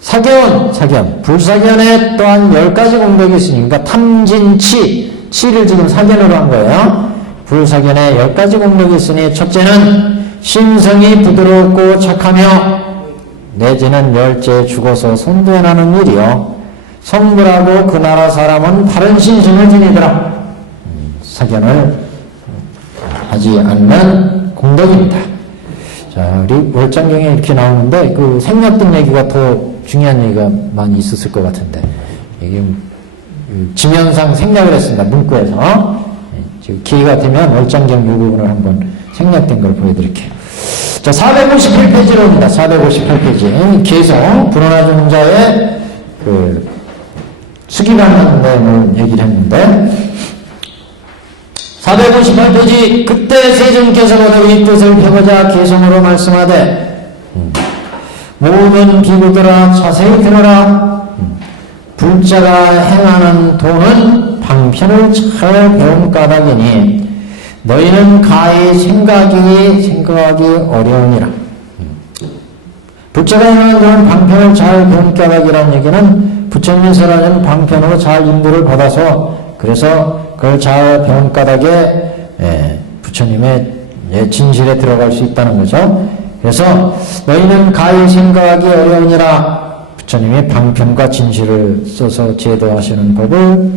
사견, 불사견에 또한 10가지 공덕이 있으니까 탐진치, 치를 지금 사견으로 한 거예요. 불사견에 10가지 공덕이 있으니 첫째는 심성이 부드럽고 착하며 내지는 열째 죽어서 선두에 나는 일이요. 성불하고 그 나라 사람은 바른 신심을 지니더라. 사견을 하지 않는 공덕입니다. 자, 우리 월장경에 이렇게 나오는데 그 생략된 얘기가 더 중요한 얘기가 많이 있었을 것 같은데 이게 지면상 생략을 했습니다. 문구에서. 지금 기회가 되면 월장경 이 부분을 한번 생략된 걸 보여드릴게요. 자, 458페이지로 옵니다. 458페이지. 계속 불어나주는 자의 수기받는 내용을 얘기를 했는데 458페이지. 그때 세존께서 이 뜻을 펴보자 개성으로 말씀하되 모든 비구들아 자세히 들어라. 불자가 행하는 도는 방편을 잘 배운 까닭이니 너희는 가히 생각하기 어려우니라. 불자가 행하는 도는 방편을 잘 배운 까닭이라는 얘기는 부처님이 설하는 방편으로 잘 인도를 받아서 그래서 그걸 잘 배운 까닭에 부처님의 진실에 들어갈 수 있다는 거죠. 그래서 너희는 가히 생각하기 어려우니라. 부처님이 방편과 진실을 써서 제도하시는 법을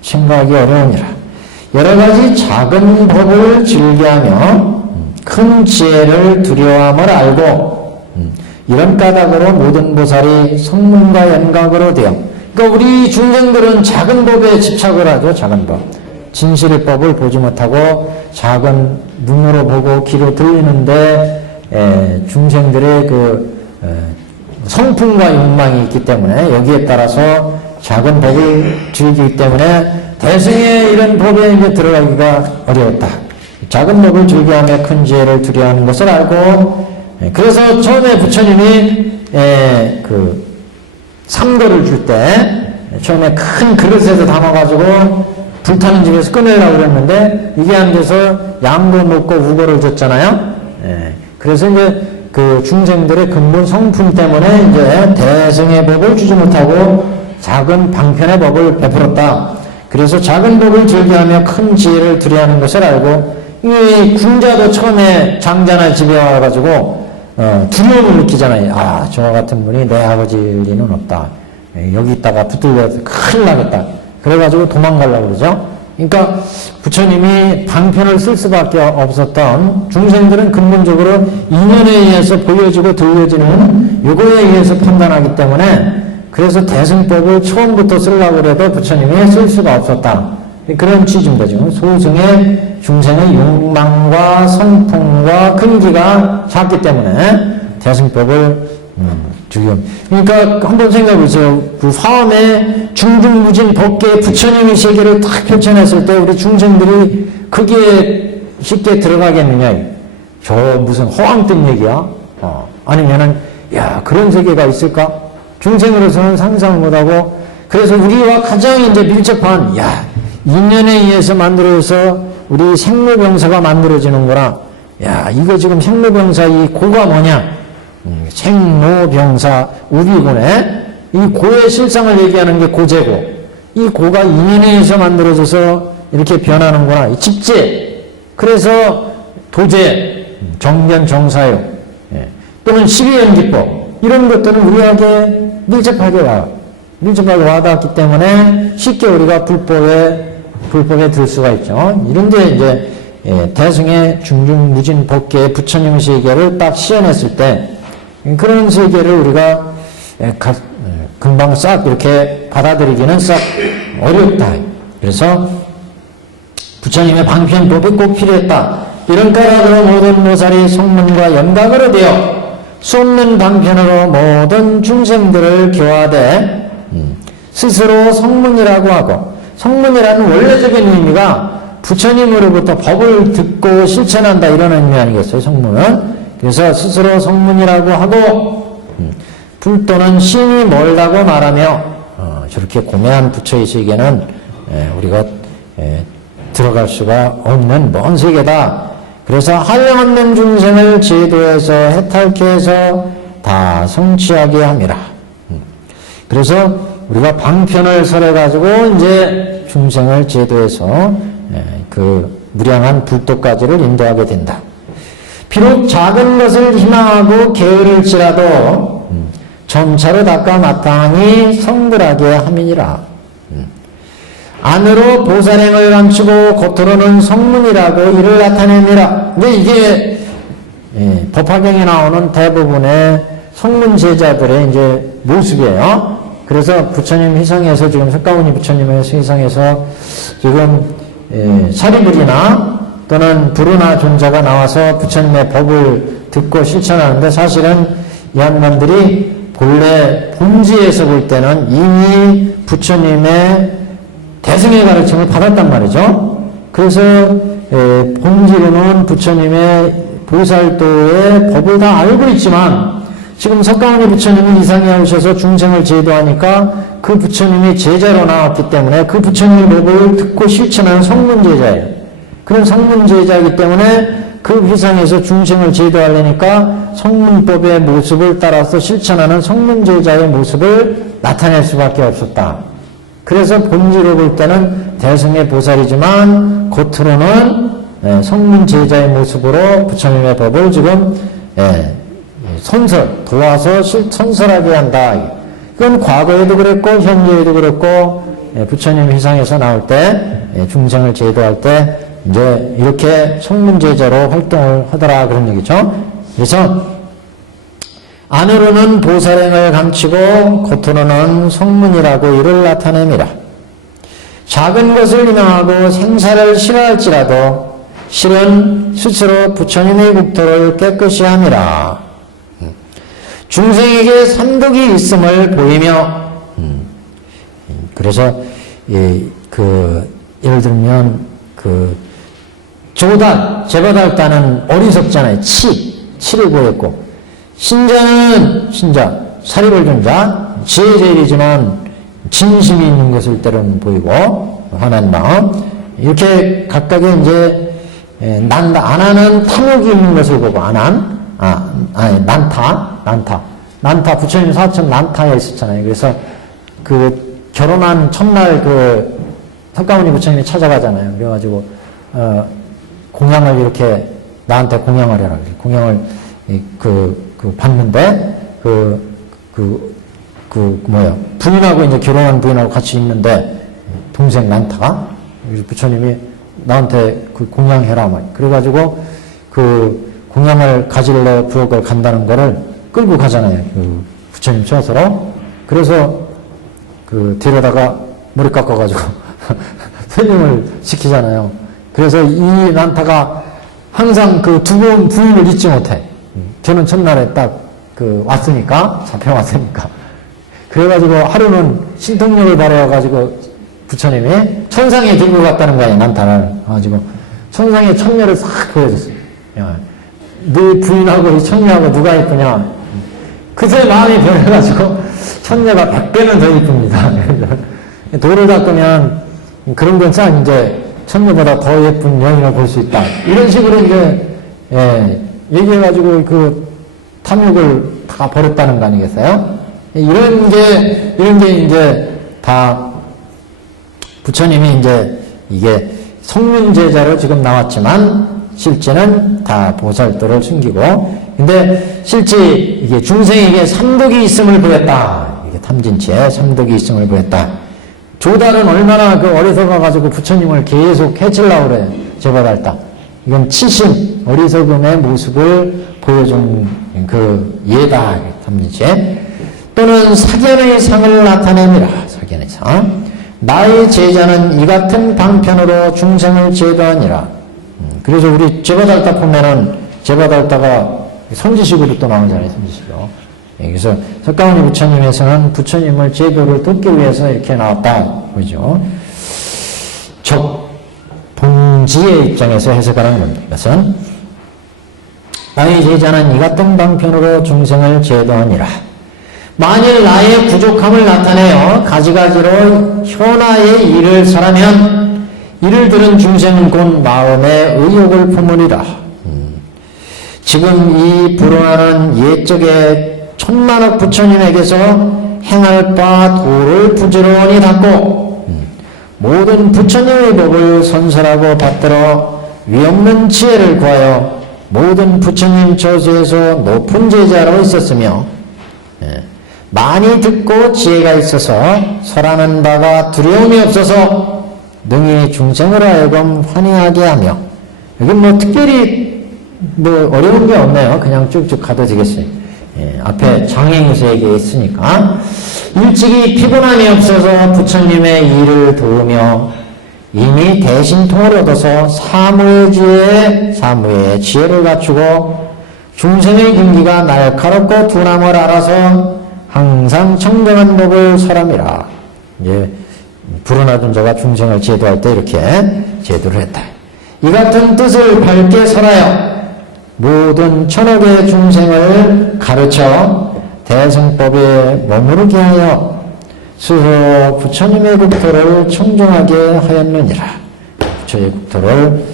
생각하기 어려우니라. 여러가지 작은 법을 즐겨하며 큰 지혜를 두려워함을 알고 이런 까닭으로 모든 보살이 성문과 연각으로 되어, 그러니까 우리 중생들은 작은 법에 집착을 하죠. 작은 법. 진실의 법을 보지 못하고 작은 눈으로 보고 귀로 들리는데 중생들의 성품과 욕망이 있기 때문에 여기에 따라서 작은 법을 즐기기 때문에 대승의 이런 법에 이제 들어가기가 어려웠다. 작은 법을 즐겨하며 큰 지혜를 두려워하는 것을 알고, 그래서 처음에 부처님이 삼도를 줄 때 처음에 큰 그릇에서 담아가지고 불타는 집에서 꺼내려고 그랬는데 이게 안 돼서 양도 놓고 우거를 줬잖아요. 그래서 이제 그 중생들의 근본 성품 때문에 이제 대승의 법을 주지 못하고 작은 방편의 법을 베풀었다. 그래서 작은 법을 즐겨하며 큰 지혜를 두려워하는 것을 알고, 이 군자도 처음에 장자나 집에 와가지고 두려움을 느끼잖아요. 저와 같은 분이 내 아버지일 리는 없다. 여기 있다가 붙들려서 큰일 나겠다. 그래가지고 도망가려고 그러죠. 그러니까 부처님이 방편을 쓸 수밖에 없었던, 중생들은 근본적으로 인연에 의해서 보여지고 들려지는 요거에 의해서 판단하기 때문에, 그래서 대승법을 처음부터 쓰려고 해도 부처님이 쓸 수가 없었다. 그런 취지입니다. 지금 소승의 중생의 욕망과 성품과 근기가 작기 때문에 대승법을 지금, 그러니까 한번 생각해 보세요. 그 화엄에 중중무진 법계에 부처님이 세계를 탁 펼쳐냈을 때 우리 중생들이 그게 쉽게 들어가겠느냐? 저 무슨 허황된 얘기야? 아니면은 야, 그런 세계가 있을까? 중생으로서는 상상을 못하고, 그래서 우리와 가장 이제 밀접한, 인연에 의해서 만들어져서 우리 생로병사가 만들어지는구나. 이거 지금 생로병사 이 고가 뭐냐? 생로병사 우비고네. 이 고의 실상을 얘기하는 게 고제고, 이 고가 인연에 의해서 만들어져서 이렇게 변하는구나. 이 집제. 그래서 도제, 정견, 정사요. 또는 12연기법 이런 것들은 우리에게 밀접하게 와닿았기 때문에 쉽게 우리가 불법에 들 수가 있죠. 이런데 이제 대승의 중중무진 법계의 부처님 세계를 딱 시연했을 때 그런 세계를 우리가 금방 싹 이렇게 받아들이기는 싹 어렵다. 그래서 부처님의 방편법이 꼭 필요했다. 이런 까닭으로 모든 모살이 성문과 연각으로 되어 수없는 방편으로 모든 중생들을 교화되 스스로 성문이라고 하고, 성문이라는 원래적인 의미가 부처님으로부터 법을 듣고 실천한다 이런 의미 아니겠어요, 성문은. 그래서 스스로 성문이라고 하고 불도는 신이 멀다고 말하며 저렇게 고매한 부처의 세계는 우리가 들어갈 수가 없는 먼 세계다. 그래서 한량없는 중생을 제도에서 해탈케 해서 다 성취하게 함이라. 그래서 우리가 방편을 설해가지고 이제 중생을 제도에서 그 무량한 불도까지를 인도하게 된다. 비록 작은 것을 희망하고 게으를지라도 점차로 닦아 마땅히 성불하게 함이니라. 안으로 보살행을 감추고 겉으로는 성문이라고 이를 나타냅니다. 근데 이게 법화경에 나오는 대부분의 성문 제자들의 이제 모습이에요. 그래서 부처님 희성에서 지금 석가모니 부처님의 희성에서 지금 사리불이나 또는 부르나 존자가 나와서 부처님의 법을 듣고 실천하는데, 사실은 이 양반들이 본래 본지에서 볼 때는 이미 부처님의 대승의 가르침을 받았단 말이죠. 그래서 본지로는 부처님의 보살도의 법을 다 알고 있지만, 지금 석가모니 부처님이 이상에 오셔서 중생을 제도하니까 그 부처님이 제자로 나왔기 때문에 그 부처님의 법을 듣고 실천하는 성문제자예요. 그런 성문제자이기 때문에 그 휘상에서 중생을 제도하려니까 성문법의 모습을 따라서 실천하는 성문제자의 모습을 나타낼 수밖에 없었다. 그래서 본질로 볼 때는 대승의 보살이지만 겉으로는 성문제자의 모습으로 부처님의 법을 지금 도와서 선설하게 한다. 그건 과거에도 그랬고 현재에도 그랬고 부처님 휘상에서 나올 때 중생을 제도할 때 이제 이렇게 성문제자로 활동을 하더라 그런 얘기죠. 그래서 안으로는 보살행을 감추고 겉으로는 성문이라고 이를 나타냅니다. 작은 것을 희망하고 생사를 싫어할지라도 실은 스스로 부처님의 국토를 깨끗이 함이라. 중생에게 삼독이 있음을 보이며, 그래서 예를 들면 조단, 제바달단은 어리석잖아요. 치를 보였고, 신자, 사리불존자, 지혜제일이지만 진심이 있는 것을 때로는 보이고, 화난 마음, 이렇게 각각의 이제, 안하는 탐욕이 있는 것을 보고, 난타, 부처님 사천 난타에 있었잖아요. 그래서 결혼한 첫날 석가모니 부처님이 찾아가잖아요. 그래가지고, 공양을 이렇게 나한테 공양을 해라. 공양을 받는데 부인하고 이제 결혼한 부인하고 같이 있는데 동생 난타가 부처님이 나한테 공양해라 말. 그래가지고 공양을 가지러 부엌을 간다는 거를 끌고 가잖아요. 부처님 처서로. 그래서 데려다가 머리 깎아가지고 퇴임을 시키잖아요. 그래서 이 난타가 항상 두 번 부인을 잊지 못해. 저는 첫날에 딱 잡혀왔으니까. 그래가지고 하루는 신통력을 발휘해가지고 부처님이 천상에 들고 갔다는 거예요, 난타를. 가지고 천상에 천녀를 싹 보여줬어요. 야, 네 부인하고 이 천녀하고 누가 이쁘냐. 그새 마음이 변해가지고 천녀가 100배는 더 이쁩니다. 돌을 닦으면 그런 건 싹 이제 천녀보다 더 예쁜 여인을 볼 수 있다. 이런 식으로 이제, 얘기해가지고 탐욕을 다 버렸다는 거 아니겠어요? 이런 게 이제 다 부처님이 이제 이게 성문제자로 지금 나왔지만 실제는 다 보살도를 숨기고, 근데 실제 이게 중생에게 삼독이 있음을 보였다. 이게 탐진치에 삼독이 있음을 보였다. 조달은 얼마나 그 어리석어가지고 부처님을 계속 해치려고 그래. 제바달다. 이건 치심, 어리석음의 모습을 보여준 그 예다. 탐진치에. 또는 사견의 상을 나타냅니다. 사견의 상. 나의 제자는 이 같은 방편으로 중생을 제도하니라. 그래서 우리 제바달다 보면은 제바달다가 선지식으로 또 나오잖아요. 선지식으로. 그래서 석가모니 부처님에서는 부처님을 제도를 돕기 위해서 이렇게 나왔다. 그죠? 본지의 입장에서 해석하는 겁니다. 이것은 나의 제자는 이 같은 방편으로 중생을 제도하니라. 만일 나의 부족함을 나타내어 가지가지로 현아의 일을 설하면 이를 들은 중생은 곧 마음의 의욕을 품으리라. 지금 이 불어하는 옛적의 천만억 부처님에게서 행할 바 도를 부지런히 닦고 모든 부처님의 법을 선설하고 받들어 위없는 지혜를 구하여 모든 부처님 처소에서 높은 제자로 있었으며 많이 듣고 지혜가 있어서 설하는 바가 두려움이 없어서 능히 중생을 하여금 환희하게 하며, 여기 뭐 특별히 뭐 어려운 게 없네요. 그냥 쭉쭉 가도 되겠어요. 앞에 장애인에서 얘기했으니까. 일찍이 피곤함이 없어서 부처님의 일을 도우며 이미 대신통을 얻어서 사무의 지혜를 갖추고 중생의 근기가 날카롭고 둔함을 알아서 항상 청정한 법을 설함이라. 이제 불어나둔 자가 중생을 제도할 때 이렇게 제도를 했다. 이 같은 뜻을 밝게 설하여 모든 천억의 중생을 가르쳐 대승법에 머무르게 하여 스스로 부처님의 국토를 청정하게 하였느니라. 부처의 국토를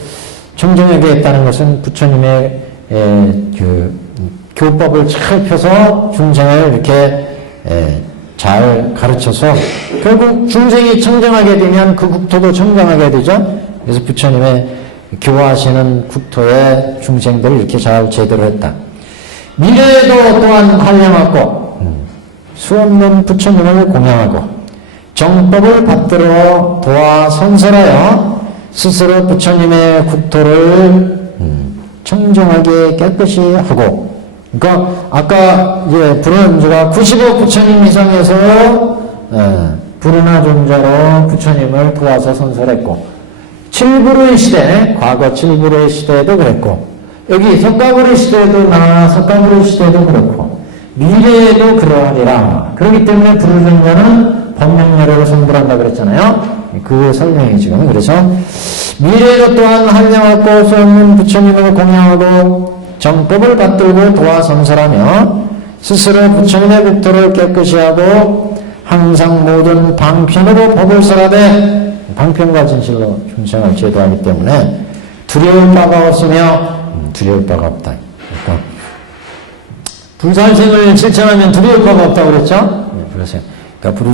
청정하게 했다는 것은 부처님의 그 교법을 잘 펴서 중생을 이렇게 잘 가르쳐서 결국 중생이 청정하게 되면 그 국토도 청정하게 되죠. 그래서 부처님의 교화하시는 국토에 중생들을 이렇게 잘 제대로 했다. 미래에도 또한 한량하고 수없는 부처님을 공양하고 정법을 받들어 도와 선설하여 스스로 부처님의 국토를 청정하게 깨끗이 하고, 그러니까 아까 이제 불어나존자가 95 부처님 이상에서 불어나존자로 부처님을 도와서 선설했고, 칠부르의 시대, 과거 칠부르의 시대에도 그랬고, 여기 석가모니 시대에도 석가모니 시대에도 그렇고, 미래에도 그러하리라. 그렇기 때문에 불어존자는 법명열애로 성불한다 그랬잖아요. 그 설명이 지금. 그래서 미래에도 또한 한량하고 수없는 부처님을 공양하고 정법을 받들고 도와 선설하며 스스로 부처님의 국토를 깨끗이 하고 항상 모든 방편으로 법을 설하되, 방편과 진실로 중생을 제도하기 때문에 두려울 바가 없으며 두려울 바가 없다. 그러니까 불살생을 실천하면 두려울 바가 없다고 그랬죠? 불살생. 그러니까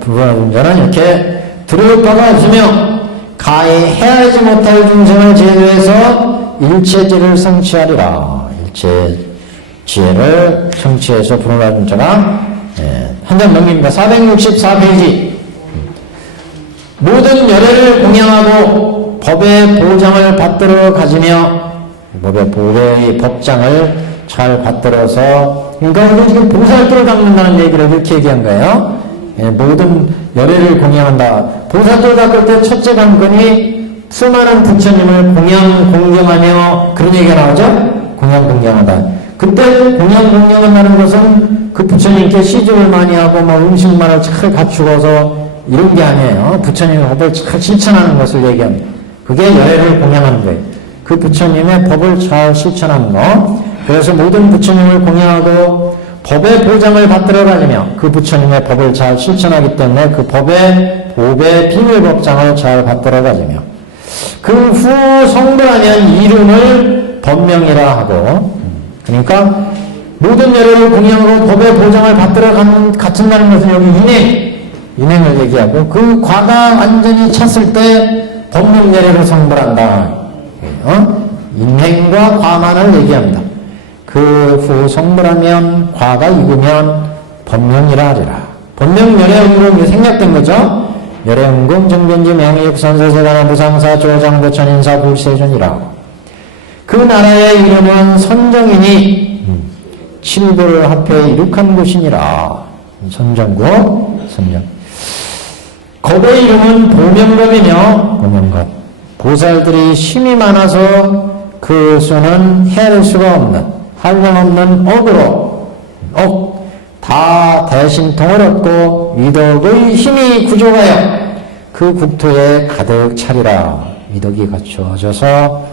불어나존자는 이렇게 두려울 바가 없으며 가히 해하지 못할 중생을 제도해서 일체지를 성취하리라. 일체지혜를 성취해서 불어나존자가 한 장 넘깁니다. 464페이지. 모든 열애를 공양하고 법의 보장을 받들어 가지며, 법의 법장을 잘 받들어서, 그러니까 이거 지금 보살도를 닦는다는 얘기를 이렇게 얘기한 거예요. 모든 열애를 공양한다. 보살도를 닦을 때 첫째 관건이 수많은 부처님을 공경하며, 그런 얘기가 나오죠? 공양하다. 그때 공양한다는 것은 그 부처님께 시중을 많이 하고 뭐 음식만을 잘 갖추어서 이런 게 아니에요. 부처님의 법을 잘 실천하는 것을 얘기합니다. 그게 열애를 공양하는 거예요. 그 부처님의 법을 잘 실천하는 거. 그래서 모든 부처님을 공양하고 법의 보장을 받들어 가지며 그 부처님의 법을 잘 실천하기 때문에 그 법의 비밀법장을 잘 받들어 가지며 그 후 성불하면 이름을 법명이라 하고, 그러니까 모든 열애를 공양하고 법의 보장을 받들어 갖춘다는 것은 여기 인행을 얘기하고, 그 과가 완전히 찼을 때 법명열애를 성불한다. 인행과 과만을 얘기합니다. 그 후 성불하면 과가 익으면 법명이라 하리라. 법명 열애운금 생략된 거죠. 열애운금 정변지 명의육 선서세관한 부상사 조장보천 인사 불세존이라고. 그 나라의 이름은 선정이니 칠보를 합해 이룩한 곳이니라. 선정국 선정. 겁의 이름은 보명겁이며 보명겁. 보살들이 힘이 많아서 그 수는 헤아릴 수가 없는 한량없는 억으로 다 대신통을 얻고 위덕의 힘이 구족하여 그 국토에 가득 차리라. 위덕이 갖추어져서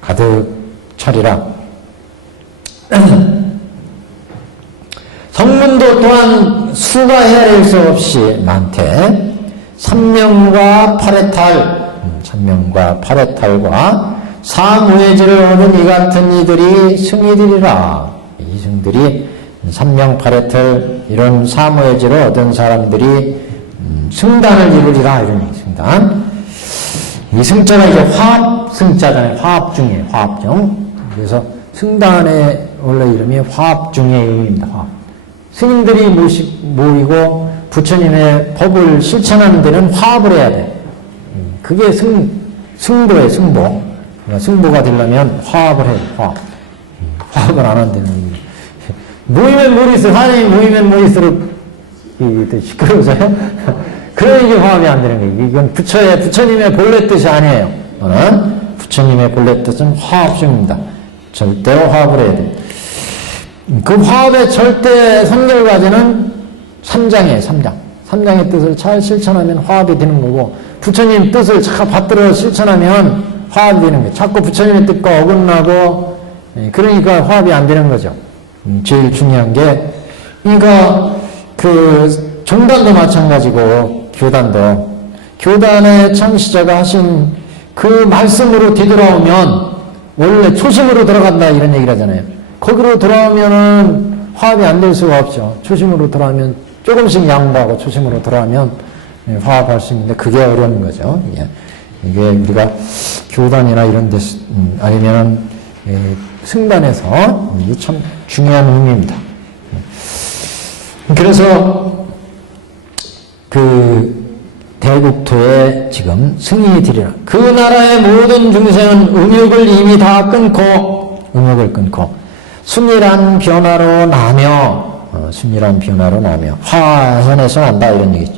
가득 차리라. 성문도 또한 수가 헤아릴 수 없이 많대. 삼명과 팔해탈과 사무해지를 얻은 이 같은 이들이 승이들이라. 이승들이 삼명팔해탈 이런 사무해지를 얻은 사람들이 승단을 이루리라. 이런 얘기. 승단. 이 승자가 이제 화합승자잖아요. 화합중이에요. 화합중. 그래서 승단의 원래 이름이 화합중의 의미입니다. 화합. 스님들이 모이고 부처님의 법을 실천하는 데는 화합을 해야 돼. 그게 승보예요. 승보. 그러니까 승보가 되려면 화합을 해요. 화합을 안 한다는. 모이면 모일수록, 하나님 모이면 모일수록 시끄러워서요. 그러니 화합이 안 되는 거예요. 이건 부처님의 본래 뜻이 아니에요. 부처님의 본래 뜻은 화합중입니다. 절대로 화합을 해야 돼요. 그 화합의 절대 선결과제는 3장이에요. 3장. 3장의 뜻을 잘 실천하면 화합이 되는 거고, 부처님 뜻을 잘 받들어 실천하면 화합이 되는 거예요. 자꾸 부처님의 뜻과 어긋나고, 그러니까 화합이 안 되는 거죠. 제일 중요한 게, 그러니까 그 종단도 마찬가지고 교단의 창시자가 하신 그 말씀으로 뒤돌아오면 원래 초심으로 들어간다 이런 얘기를 하잖아요. 거기로 돌아오면은 화합이 안 될 수가 없죠. 초심으로 돌아오면 조금씩 양보하고 초심으로 돌아오면 화합할 수 있는데 그게 어려운 거죠. 이게 우리가 교단이나 이런 데 아니면 승단에서 이게 참 중요한 의미입니다. 그래서 그 대국토에 지금 승인이 되리라. 그 나라의 모든 중생은 음욕을 이미 다 끊고 순일한 변화로 나며 화현에서 난다 이런 얘기죠.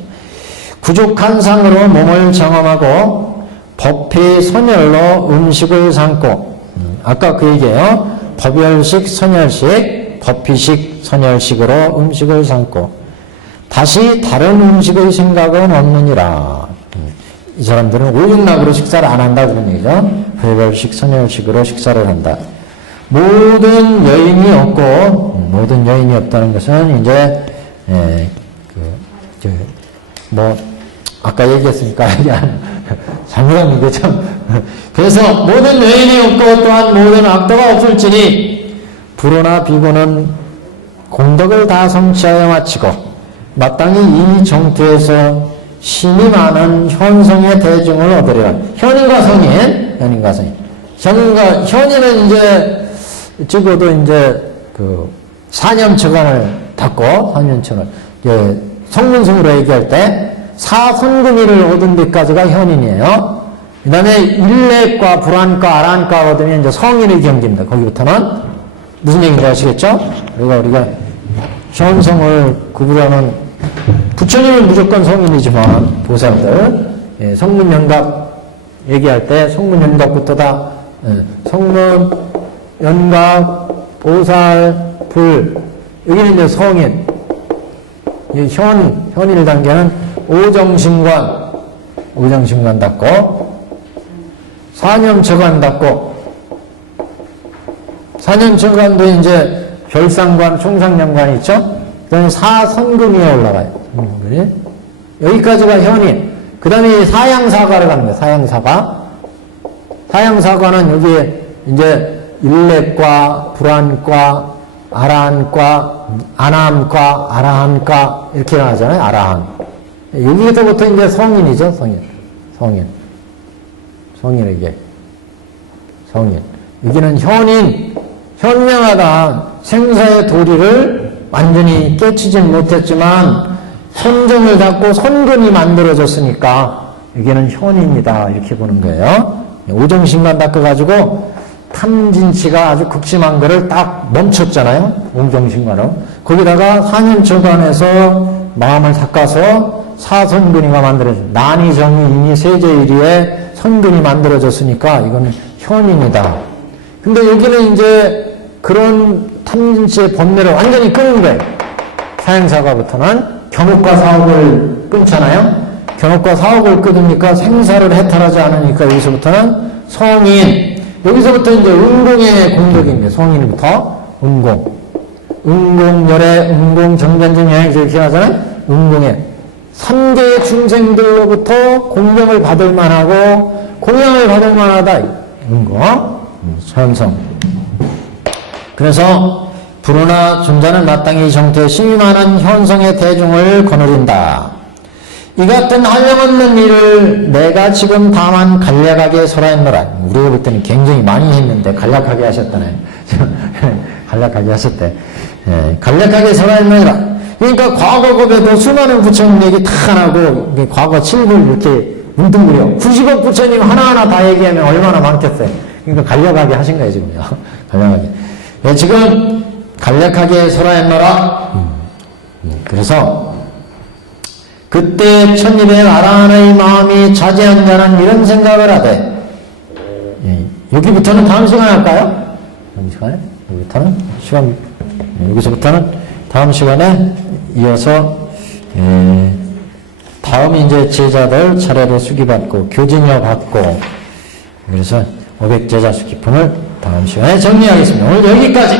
구족한 상으로 몸을 정엄하고 법회 선열로 음식을 삼고 아까 그 얘기예요. 법열식 선열식 법휘식 선열식으로 음식을 삼고 다시 다른 음식의 생각은 없느니라. 이 사람들은 오육락으로 식사를 안 한다 그런 얘기죠. 회별식 선열식으로 식사를 한다. 모든 여인이 없다는 것은 이제 아까 얘기했으니까 잘못하면 이게 참 그래서 모든 여인이 없고 또한 모든 악도가 없을지니 불호나 비고는 공덕을 다 성취하여 마치고 마땅히 이 정토에서 신이 많은 현성의 대중을 얻으리라. 현인과 성인. 현인은 이제 적어도 이제 그 4년처간을 닫고 4년처를 이제 성문승으로 얘기할 때 사선금위를 얻은 데까지가 현인이에요. 그 다음에 일례과 불안과 아란과 얻으면 이제 성인의 경지입니다. 거기부터는 무슨 얘기인지 아시겠죠? 우리가 현성을 구분하는 부처님은 무조건 성인이지만 보살들 성문연각 얘기할 때 성문연각부터 다 성문, 연각, 보살, 불 여기는 이제 성인 현일 단계는 오정신관 닫고 사념처관 닫고 사념처관도 이제 별상관, 총상연관이 있죠? 그 다음에 사선금위에 올라가요. 여기까지가 현인. 그 다음에 사양사과를 가는 거예요. 사양사과는 여기에 이제 일례과, 불안과, 아란과, 아남과, 아라한과 이렇게 나가잖아요. 아라한. 여기서부터 이제 성인이죠. 성인에게. 성인. 여기는 현인, 현명하다. 생사의 도리를 완전히 깨치진 못했지만 선정을 잡고 선근이 만들어졌으니까 여기는 현인이다. 이렇게 보는 거예요. 오정신관 닦아가지고 탐진치가 아주 극심한 거를 딱 멈췄잖아요. 오정신관으로. 거기다가 산인초관에서 마음을 닦아서 사선근이가 만들어졌어요. 난이 정이 인이 세제일이에 선근이 만들어졌으니까 이건 현인이다. 근데 여기는 이제 그런 탐진치의 번뇌를 완전히 끊은 거예요. 사행사가부터는 경업과 사업을 끊잖아요. 경업과 사업을 끊으니까 생사를 해탈하지 않으니까 여기서부터는 성인. 여기서부터 이제 은공의 공덕인데 성인부터 은공. 은공열애, 은공 정전증 이렇게 하잖아요. 은공에 3개의 중생들로부터 공경을 받을 만하고 공양을 받을 만하다. 은공, 현성. 그래서 불운하 존자는 마땅히 이 정토에 심이 많은 현성의 대중을 거느린다. 이 같은 한량없는 일을 내가 지금 다만 간략하게 설하였노라. 우리가 볼 때는 굉장히 많이 했는데 간략하게 하셨다네. 간략하게 하셨대. 예, 간략하게 설하였노라. 그러니까 과거급에도 수많은 부처님 얘기 다 안 하고 과거 7부 이렇게 뭉뚱그려. 90억 부처님 하나하나 다 얘기하면 얼마나 많겠어요. 그러니까 간략하게 하신 거예요 지금요. 간략하게. 예, 지금 간략하게 설하였노라. 그래서 그때 천일의 아라한의 마음이 자제한 자는 이런 생각을 하되, 예, 여기부터는 다음 시간에 할까요? 다음 시간에? 여기부터는 시간, 여기서부터는 다음 시간에 이어서, 예, 다음 이제 제자들 차례로 수기받고, 교진여 받고, 그래서 500제자 수기품을 다음 시간에 정리하겠습니다. 오늘 여기까지.